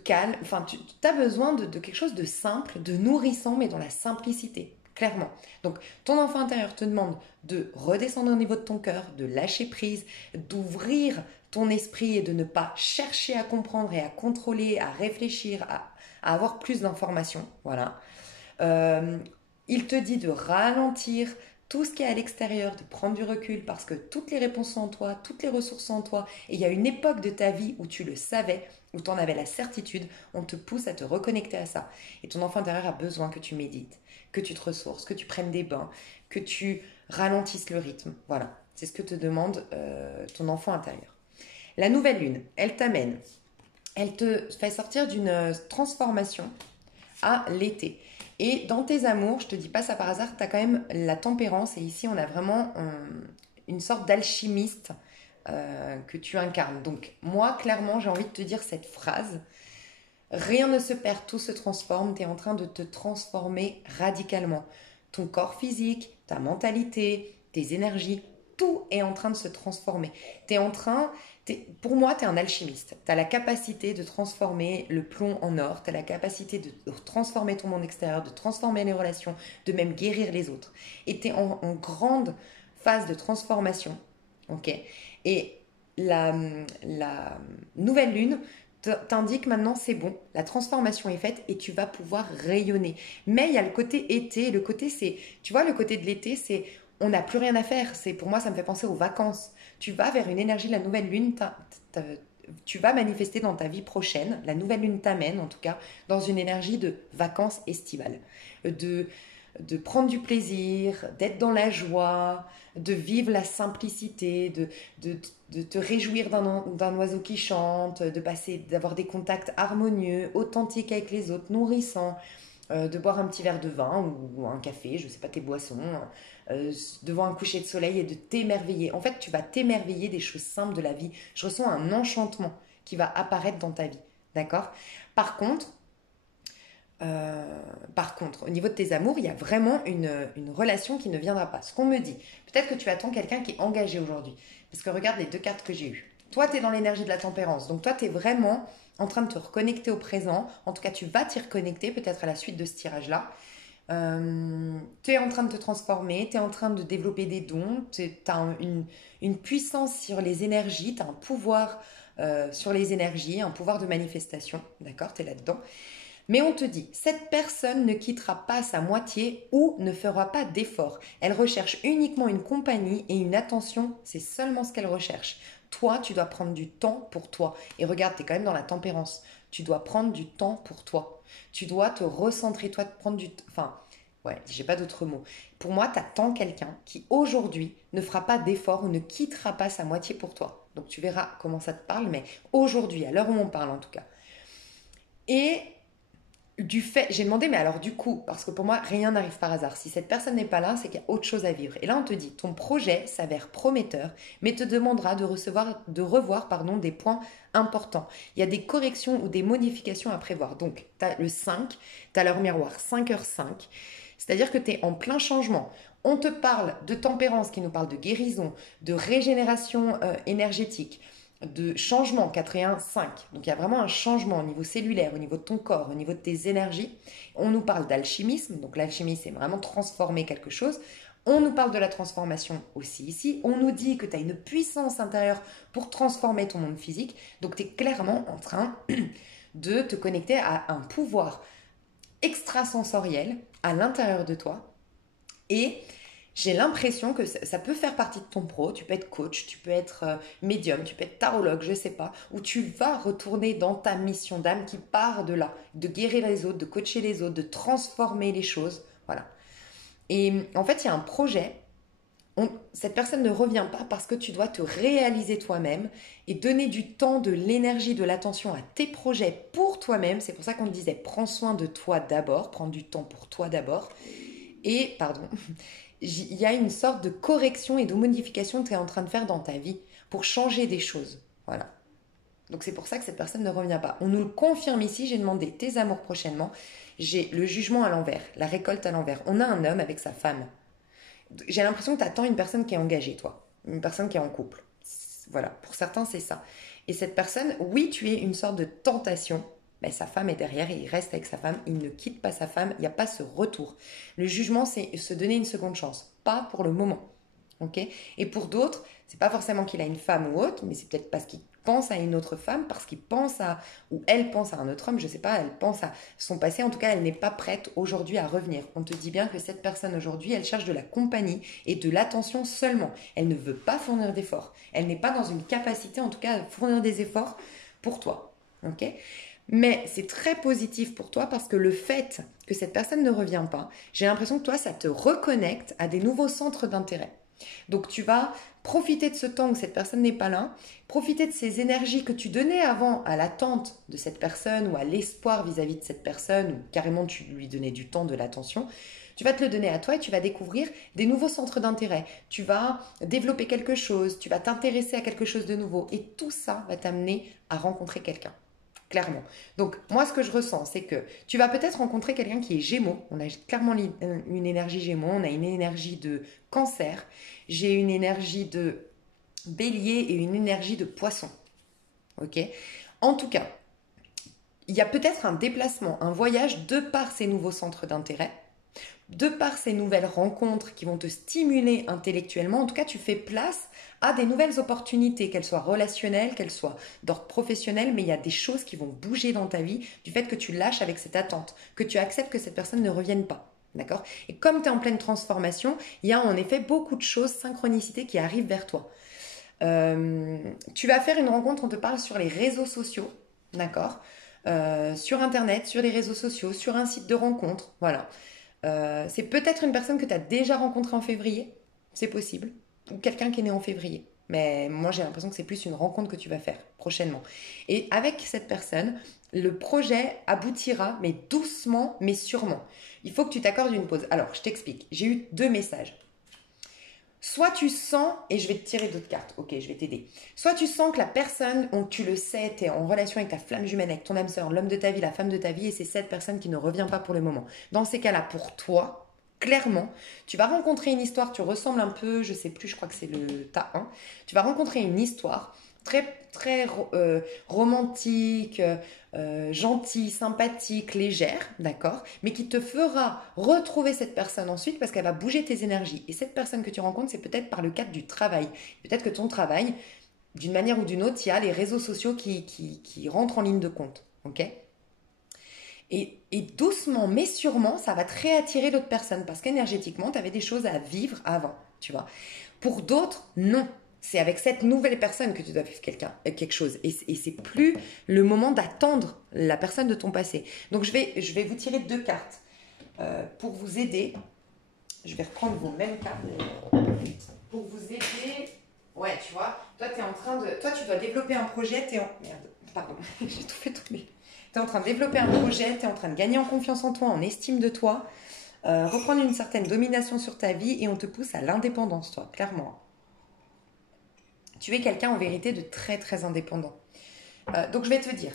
calme, enfin, tu as besoin de quelque chose de simple, de nourrissant, mais dans la simplicité, clairement. Donc, ton enfant intérieur te demande de redescendre au niveau de ton cœur, de lâcher prise, d'ouvrir ton esprit et de ne pas chercher à comprendre et à contrôler, à réfléchir, à avoir plus d'informations. Voilà. Euh, il te dit de ralentir tout ce qui est à l'extérieur, de prendre du recul parce que toutes les réponses sont en toi, toutes les ressources sont en toi. Et il y a une époque de ta vie où tu le savais, où tu en avais la certitude, on te pousse à te reconnecter à ça. Et ton enfant intérieur a besoin que tu médites, que tu te ressources, que tu prennes des bains, que tu ralentisses le rythme. Voilà, c'est ce que te demande ton enfant intérieur. La nouvelle lune, elle t'amène, elle te fait sortir d'une transformation à l'été. Et dans tes amours, je te dis pas ça par hasard, tu as quand même la tempérance. Et ici, on a vraiment une sorte d'alchimiste que tu incarnes. Donc, moi, clairement, j'ai envie de te dire cette phrase. Rien ne se perd, tout se transforme. Tu es en train de te transformer radicalement. Ton corps physique, ta mentalité, tes énergies, tout est en train de se transformer. Pour moi, tu es un alchimiste. Tu as la capacité de transformer le plomb en or. Tu as la capacité de transformer ton monde extérieur, de transformer les relations, de même guérir les autres. Et tu es en grande phase de transformation. Ok. Et la nouvelle lune t'indique maintenant c'est bon, la transformation est faite et tu vas pouvoir rayonner. Mais il y a le côté été, le côté c'est, tu vois, le côté de l'été c'est on n'a plus rien à faire. C'est pour moi ça me fait penser aux vacances. Tu vas vers une énergie de la nouvelle lune, tu vas manifester dans ta vie prochaine, la nouvelle lune t'amène en tout cas dans une énergie de vacances estivales, de prendre du plaisir, d'être dans la joie, de vivre la simplicité, de te réjouir d'un oiseau qui chante, d'avoir des contacts harmonieux, authentiques avec les autres, nourrissants, de boire un petit verre de vin ou un café, je ne sais pas, tes boissons, devant un coucher de soleil et de t'émerveiller. En fait, tu vas t'émerveiller des choses simples de la vie. Je ressens un enchantement qui va apparaître dans ta vie. D'accord? Par contre, au niveau de tes amours, il y a vraiment une relation qui ne viendra pas. Ce qu'on me dit, peut-être que tu attends quelqu'un qui est engagé aujourd'hui. Parce que regarde les deux cartes que j'ai eues. Toi, tu es dans l'énergie de la tempérance. Donc toi, tu es vraiment en train de te reconnecter au présent. En tout cas, tu vas t'y reconnecter peut-être à la suite de ce tirage-là. Tu es en train de te transformer, tu es en train de développer des dons, tu as une puissance sur les énergies, tu as un pouvoir sur les énergies, un pouvoir de manifestation. D'accord? Tu es là-dedans. Mais on te dit, cette personne ne quittera pas sa moitié ou ne fera pas d'effort. Elle recherche uniquement une compagnie et une attention, c'est seulement ce qu'elle recherche. Toi, tu dois prendre du temps pour toi. Et regarde, tu es quand même dans la tempérance. Tu dois prendre du temps pour toi. Tu dois te recentrer, toi, te prendre du... Enfin, ouais, j'ai pas d'autres mots. Pour moi, tu attends quelqu'un qui, aujourd'hui, ne fera pas d'effort ou ne quittera pas sa moitié pour toi. Donc, tu verras comment ça te parle, mais aujourd'hui, à l'heure où on parle en tout cas. Et j'ai demandé, mais alors du coup, parce que pour moi, rien n'arrive par hasard. Si cette personne n'est pas là, c'est qu'il y a autre chose à vivre. Et là, on te dit, ton projet s'avère prometteur, mais te demandera de revoir des points importants. Il y a des corrections ou des modifications à prévoir. Donc, tu as le 5, tu as l'heure miroir 5h05, c'est-à-dire que tu es en plein changement. On te parle de tempérance qui nous parle de guérison, de régénération énergétique, de changement 4 et 1, 5. Donc il y a vraiment un changement au niveau cellulaire, au niveau de ton corps, au niveau de tes énergies. On nous parle d'alchimisme, donc l'alchimie c'est vraiment transformer quelque chose. On nous parle de la transformation aussi ici. On nous dit que tu as une puissance intérieure pour transformer ton monde physique. Donc tu es clairement en train de te connecter à un pouvoir extrasensoriel à l'intérieur de toi. Et j'ai l'impression que ça peut faire partie de ton pro. Tu peux être coach, tu peux être médium, tu peux être tarologue, je ne sais pas. Où tu vas retourner dans ta mission d'âme qui part de là. De guérir les autres, de coacher les autres, de transformer les choses. Voilà. Et en fait, il y a un projet Cette personne ne revient pas parce que tu dois te réaliser toi-même et donner du temps, de l'énergie, de l'attention à tes projets pour toi-même. C'est pour ça qu'on te disait, prends soin de toi d'abord, prends du temps pour toi d'abord. Et, pardon, il y a une sorte de correction et de modification que tu es en train de faire dans ta vie pour changer des choses. Voilà. Donc c'est pour ça que cette personne ne revient pas. On nous le confirme ici, j'ai demandé tes amours prochainement. J'ai le jugement à l'envers, la récolte à l'envers. On a un homme avec sa femme. J'ai l'impression que tu attends une personne qui est engagée, toi. Une personne qui est en couple. Voilà, pour certains, c'est ça. Et cette personne, oui, tu es une sorte de tentation. Mais sa femme est derrière et il reste avec sa femme. Il ne quitte pas sa femme. Il n'y a pas ce retour. Le jugement, c'est se donner une seconde chance. Pas pour le moment. Ok. Et pour d'autres, c'est pas forcément qu'il a une femme ou autre, mais c'est peut-être parce qu'il pense à une autre femme, parce qu'il pense à, ou elle pense à un autre homme, je sais pas, elle pense à son passé, en tout cas elle n'est pas prête aujourd'hui à revenir. On te dit bien que cette personne aujourd'hui, elle cherche de la compagnie et de l'attention seulement. Elle ne veut pas fournir d'efforts. Elle n'est pas dans une capacité, en tout cas, à fournir des efforts pour toi. Ok. Mais c'est très positif pour toi parce que le fait que cette personne ne revient pas, j'ai l'impression que toi, ça te reconnecte à des nouveaux centres d'intérêt. Donc tu vas profiter de ce temps où cette personne n'est pas là, profiter de ces énergies que tu donnais avant à l'attente de cette personne ou à l'espoir vis-à-vis de cette personne, ou carrément tu lui donnais du temps, de l'attention. Tu vas te le donner à toi et tu vas découvrir des nouveaux centres d'intérêt. Tu vas développer quelque chose, tu vas t'intéresser à quelque chose de nouveau et tout ça va t'amener à rencontrer quelqu'un. Clairement. Donc, moi, ce que je ressens, c'est que tu vas peut-être rencontrer quelqu'un qui est Gémeaux. On a clairement une énergie Gémeaux, on a une énergie de Cancer, j'ai une énergie de Bélier et une énergie de Poisson. Ok. En tout cas, il y a peut-être un déplacement, un voyage de par ces nouveaux centres d'intérêt, de par ces nouvelles rencontres qui vont te stimuler intellectuellement. En tout cas, tu fais place à des nouvelles opportunités, qu'elles soient relationnelles, qu'elles soient d'ordre professionnel, mais il y a des choses qui vont bouger dans ta vie du fait que tu lâches avec cette attente, que tu acceptes que cette personne ne revienne pas. D'accord. Et comme tu es en pleine transformation, il y a en effet beaucoup de choses, synchronicités qui arrivent vers toi. Tu vas faire une rencontre, on te parle sur les réseaux sociaux, d'accord, sur Internet, sur les réseaux sociaux, sur un site de rencontre, voilà. C'est peut-être une personne que tu as déjà rencontrée en février, c'est possible, ou quelqu'un qui est né en février. Mais moi, j'ai l'impression que c'est plus une rencontre que tu vas faire prochainement. Et avec cette personne, le projet aboutira, mais doucement, mais sûrement. Il faut que tu t'accordes une pause. Alors, je t'explique. J'ai eu 2 messages. Soit tu sens, et je vais te tirer d'autres cartes, ok, je vais t'aider. Soit tu sens que la personne, tu le sais, tu es en relation avec ta flamme jumelle, avec ton âme sœur, l'homme de ta vie, la femme de ta vie, et c'est cette personne qui ne revient pas pour le moment. Dans ces cas-là, pour toi, clairement, tu vas rencontrer une histoire, tu ressembles un peu, je sais plus, je crois que c'est le tas 1, tu vas rencontrer une histoire très, très romantique, gentille, sympathique, légère, d'accord, mais qui te fera retrouver cette personne ensuite parce qu'elle va bouger tes énergies. Et cette personne que tu rencontres, c'est peut-être par le cadre du travail. Peut-être que ton travail, d'une manière ou d'une autre, il y a les réseaux sociaux qui rentrent en ligne de compte, ok. Et doucement, mais sûrement, ça va te réattirer d'autres personnes parce qu'énergétiquement, tu avais des choses à vivre avant, tu vois. Pour d'autres, non. C'est avec cette nouvelle personne que tu dois vivre quelque chose. Et c'est plus le moment d'attendre la personne de ton passé. Donc, je vais vous tirer 2 cartes pour vous aider. Je vais reprendre vos mêmes cartes. Pour vous aider. Ouais, tu vois, toi, tu dois développer un projet. Merde, pardon, j'ai tout fait tomber. Tu es en train de développer un projet, tu es en train de gagner en confiance en toi, en estime de toi, reprendre une certaine domination sur ta vie et on te pousse à l'indépendance, toi, clairement. Tu es quelqu'un en vérité de très très indépendant. Donc je vais te dire,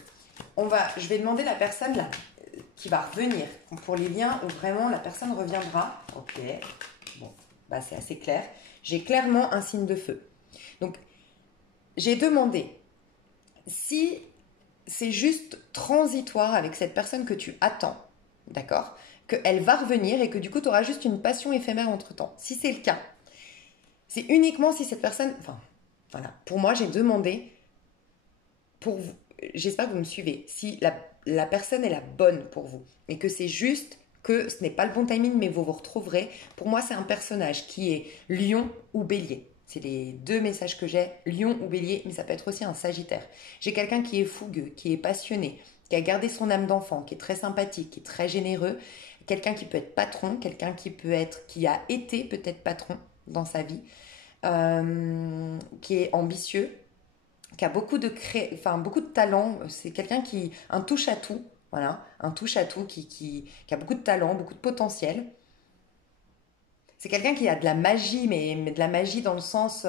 je vais demander la personne là, qui va revenir pour les liens où vraiment la personne reviendra. Ok, bon, bah c'est assez clair. J'ai clairement un signe de feu. Donc j'ai demandé si c'est juste transitoire avec cette personne que tu attends, d'accord, qu'elle va revenir et que du coup tu auras juste une passion éphémère entre temps. Si c'est le cas, c'est uniquement si cette personne... Enfin, voilà. Pour moi, j'ai demandé, pour vous, j'espère que vous me suivez, si la personne est la bonne pour vous et que c'est juste que ce n'est pas le bon timing, mais vous vous retrouverez. Pour moi, c'est un personnage qui est lion ou bélier. C'est les 2 messages que j'ai, lion ou bélier, mais ça peut être aussi un sagittaire. J'ai quelqu'un qui est fougueux, qui est passionné, qui a gardé son âme d'enfant, qui est très sympathique, qui est très généreux, quelqu'un qui peut être patron, quelqu'un qui a été peut-être patron, dans sa vie, qui est ambitieux, qui a beaucoup de talent. C'est quelqu'un qui, un touche-à-tout, voilà, un touche-à-tout qui a beaucoup de talent, beaucoup de potentiel. C'est quelqu'un qui a de la magie, mais de la magie dans le sens,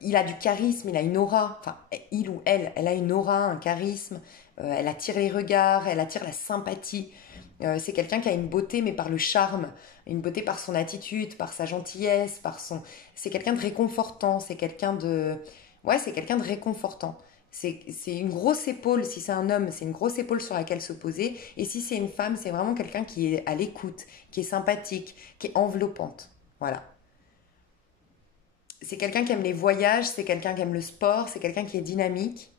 il a du charisme, il a une aura, enfin, il ou elle a une aura, un charisme, elle attire les regards, elle attire la sympathie. C'est quelqu'un qui a une beauté, mais par le charme, une beauté par son attitude, par sa gentillesse, par son... C'est quelqu'un de réconfortant, c'est quelqu'un de... Ouais, c'est quelqu'un de réconfortant. C'est une grosse épaule, si c'est un homme, c'est une grosse épaule sur laquelle se poser. Et si c'est une femme, c'est vraiment quelqu'un qui est à l'écoute, qui est sympathique, qui est enveloppante. Voilà. C'est quelqu'un qui aime les voyages, c'est quelqu'un qui aime le sport, c'est quelqu'un qui est dynamique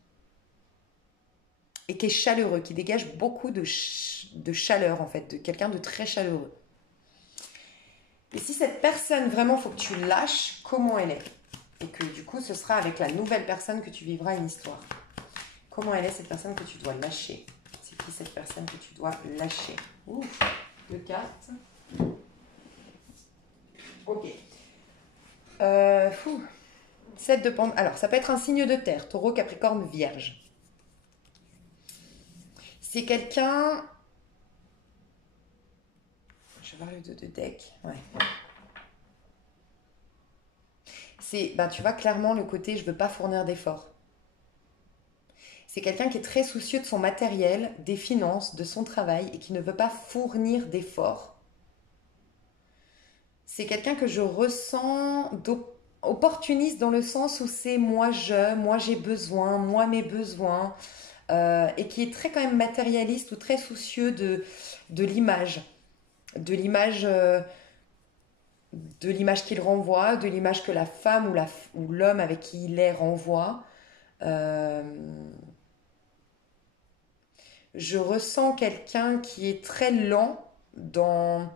et qui est chaleureux, qui dégage beaucoup de chaleur en fait, de quelqu'un de très chaleureux. Et si cette personne, vraiment, faut que tu lâches comment elle est. Et que du coup, ce sera avec la nouvelle personne que tu vivras une histoire. Comment elle est cette personne que tu dois lâcher? C'est qui cette personne que tu dois lâcher? Ouf, 2 cartes. Ok. 7 de pente. Alors, ça peut être un signe de terre, taureau, capricorne, vierge. C'est quelqu'un... Je vais voir le 2 de deck. Ouais. C'est, ben, tu vois clairement le côté je veux pas fournir d'efforts. C'est quelqu'un qui est très soucieux de son matériel, des finances, de son travail et qui ne veut pas fournir d'efforts. C'est quelqu'un que je ressens opportuniste dans le sens où c'est moi j'ai besoin, moi mes besoins, et qui est très quand même matérialiste ou très soucieux de l'image, de l'image, de l'image qu'il renvoie, de l'image que la femme ou l'homme avec qui il est renvoie. Euh, je ressens quelqu'un qui est très lent dans...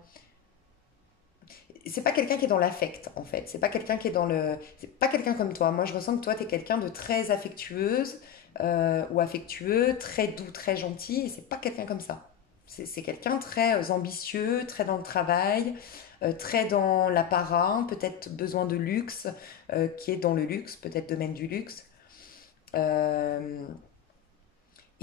C'est pas quelqu'un qui est dans l'affect en fait. C'est pas quelqu'un qui est dans le... C'est pas quelqu'un comme toi. Moi je ressens que toi t'es quelqu'un de très affectueuse ou affectueux, très doux, très gentil. Et c'est pas quelqu'un comme ça. C'est quelqu'un très ambitieux, très dans le travail, très dans l'apparat, peut-être besoin de luxe, qui est dans le luxe, peut-être domaine du luxe. Euh,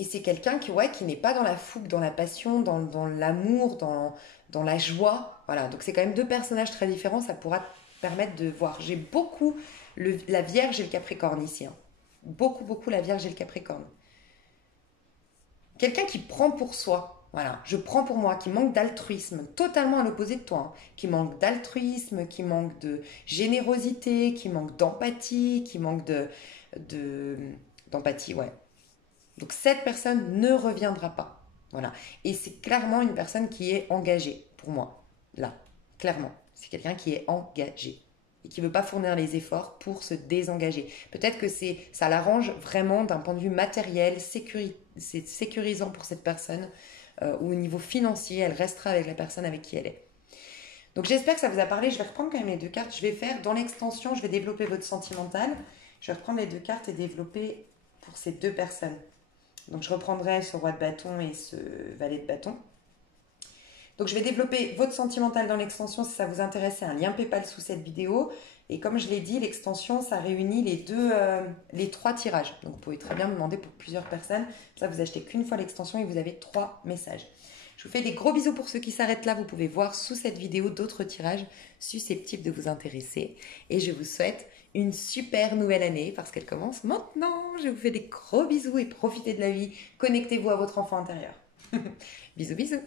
Et c'est quelqu'un qui, ouais, qui n'est pas dans la fougue, dans la passion, dans l'amour, dans la joie. Voilà, donc c'est quand même deux personnages très différents, ça pourra te permettre de voir. J'ai beaucoup la Vierge et le Capricorne ici. Hein. Beaucoup, beaucoup la Vierge et le Capricorne. Quelqu'un qui prend pour soi. Voilà, je prends pour moi, qui manque d'altruisme, totalement à l'opposé de toi. Hein. Qui manque d'altruisme, qui manque de générosité, qui manque d'empathie, qui manque de d'empathie, ouais. Donc cette personne ne reviendra pas. Voilà. Et c'est clairement une personne qui est engagée pour moi. Là, clairement. C'est quelqu'un qui est engagé et qui ne veut pas fournir les efforts pour se désengager. Peut-être que ça l'arrange vraiment d'un point de vue matériel, c'est sécurisant pour cette personne, ou au niveau financier, elle restera avec la personne avec qui elle est. Donc j'espère que ça vous a parlé. Je vais reprendre quand même les 2 cartes. Je vais faire dans l'extension, je vais développer votre sentimental. Je vais reprendre les 2 cartes et développer pour ces 2 personnes. Donc je reprendrai ce roi de bâton et ce valet de bâton. Donc je vais développer votre sentimental dans l'extension si ça vous intéresse. C'est un lien PayPal sous cette vidéo. Et comme je l'ai dit, l'extension, ça réunit les 3 tirages. Donc vous pouvez très bien me demander pour plusieurs personnes. Ça, vous achetez qu'une fois l'extension et vous avez 3 messages. Je vous fais des gros bisous pour ceux qui s'arrêtent là. Vous pouvez voir sous cette vidéo d'autres tirages susceptibles de vous intéresser. Et je vous souhaite une super nouvelle année parce qu'elle commence maintenant. Je vous fais des gros bisous et profitez de la vie. Connectez-vous à votre enfant intérieur. Bisous, bisous.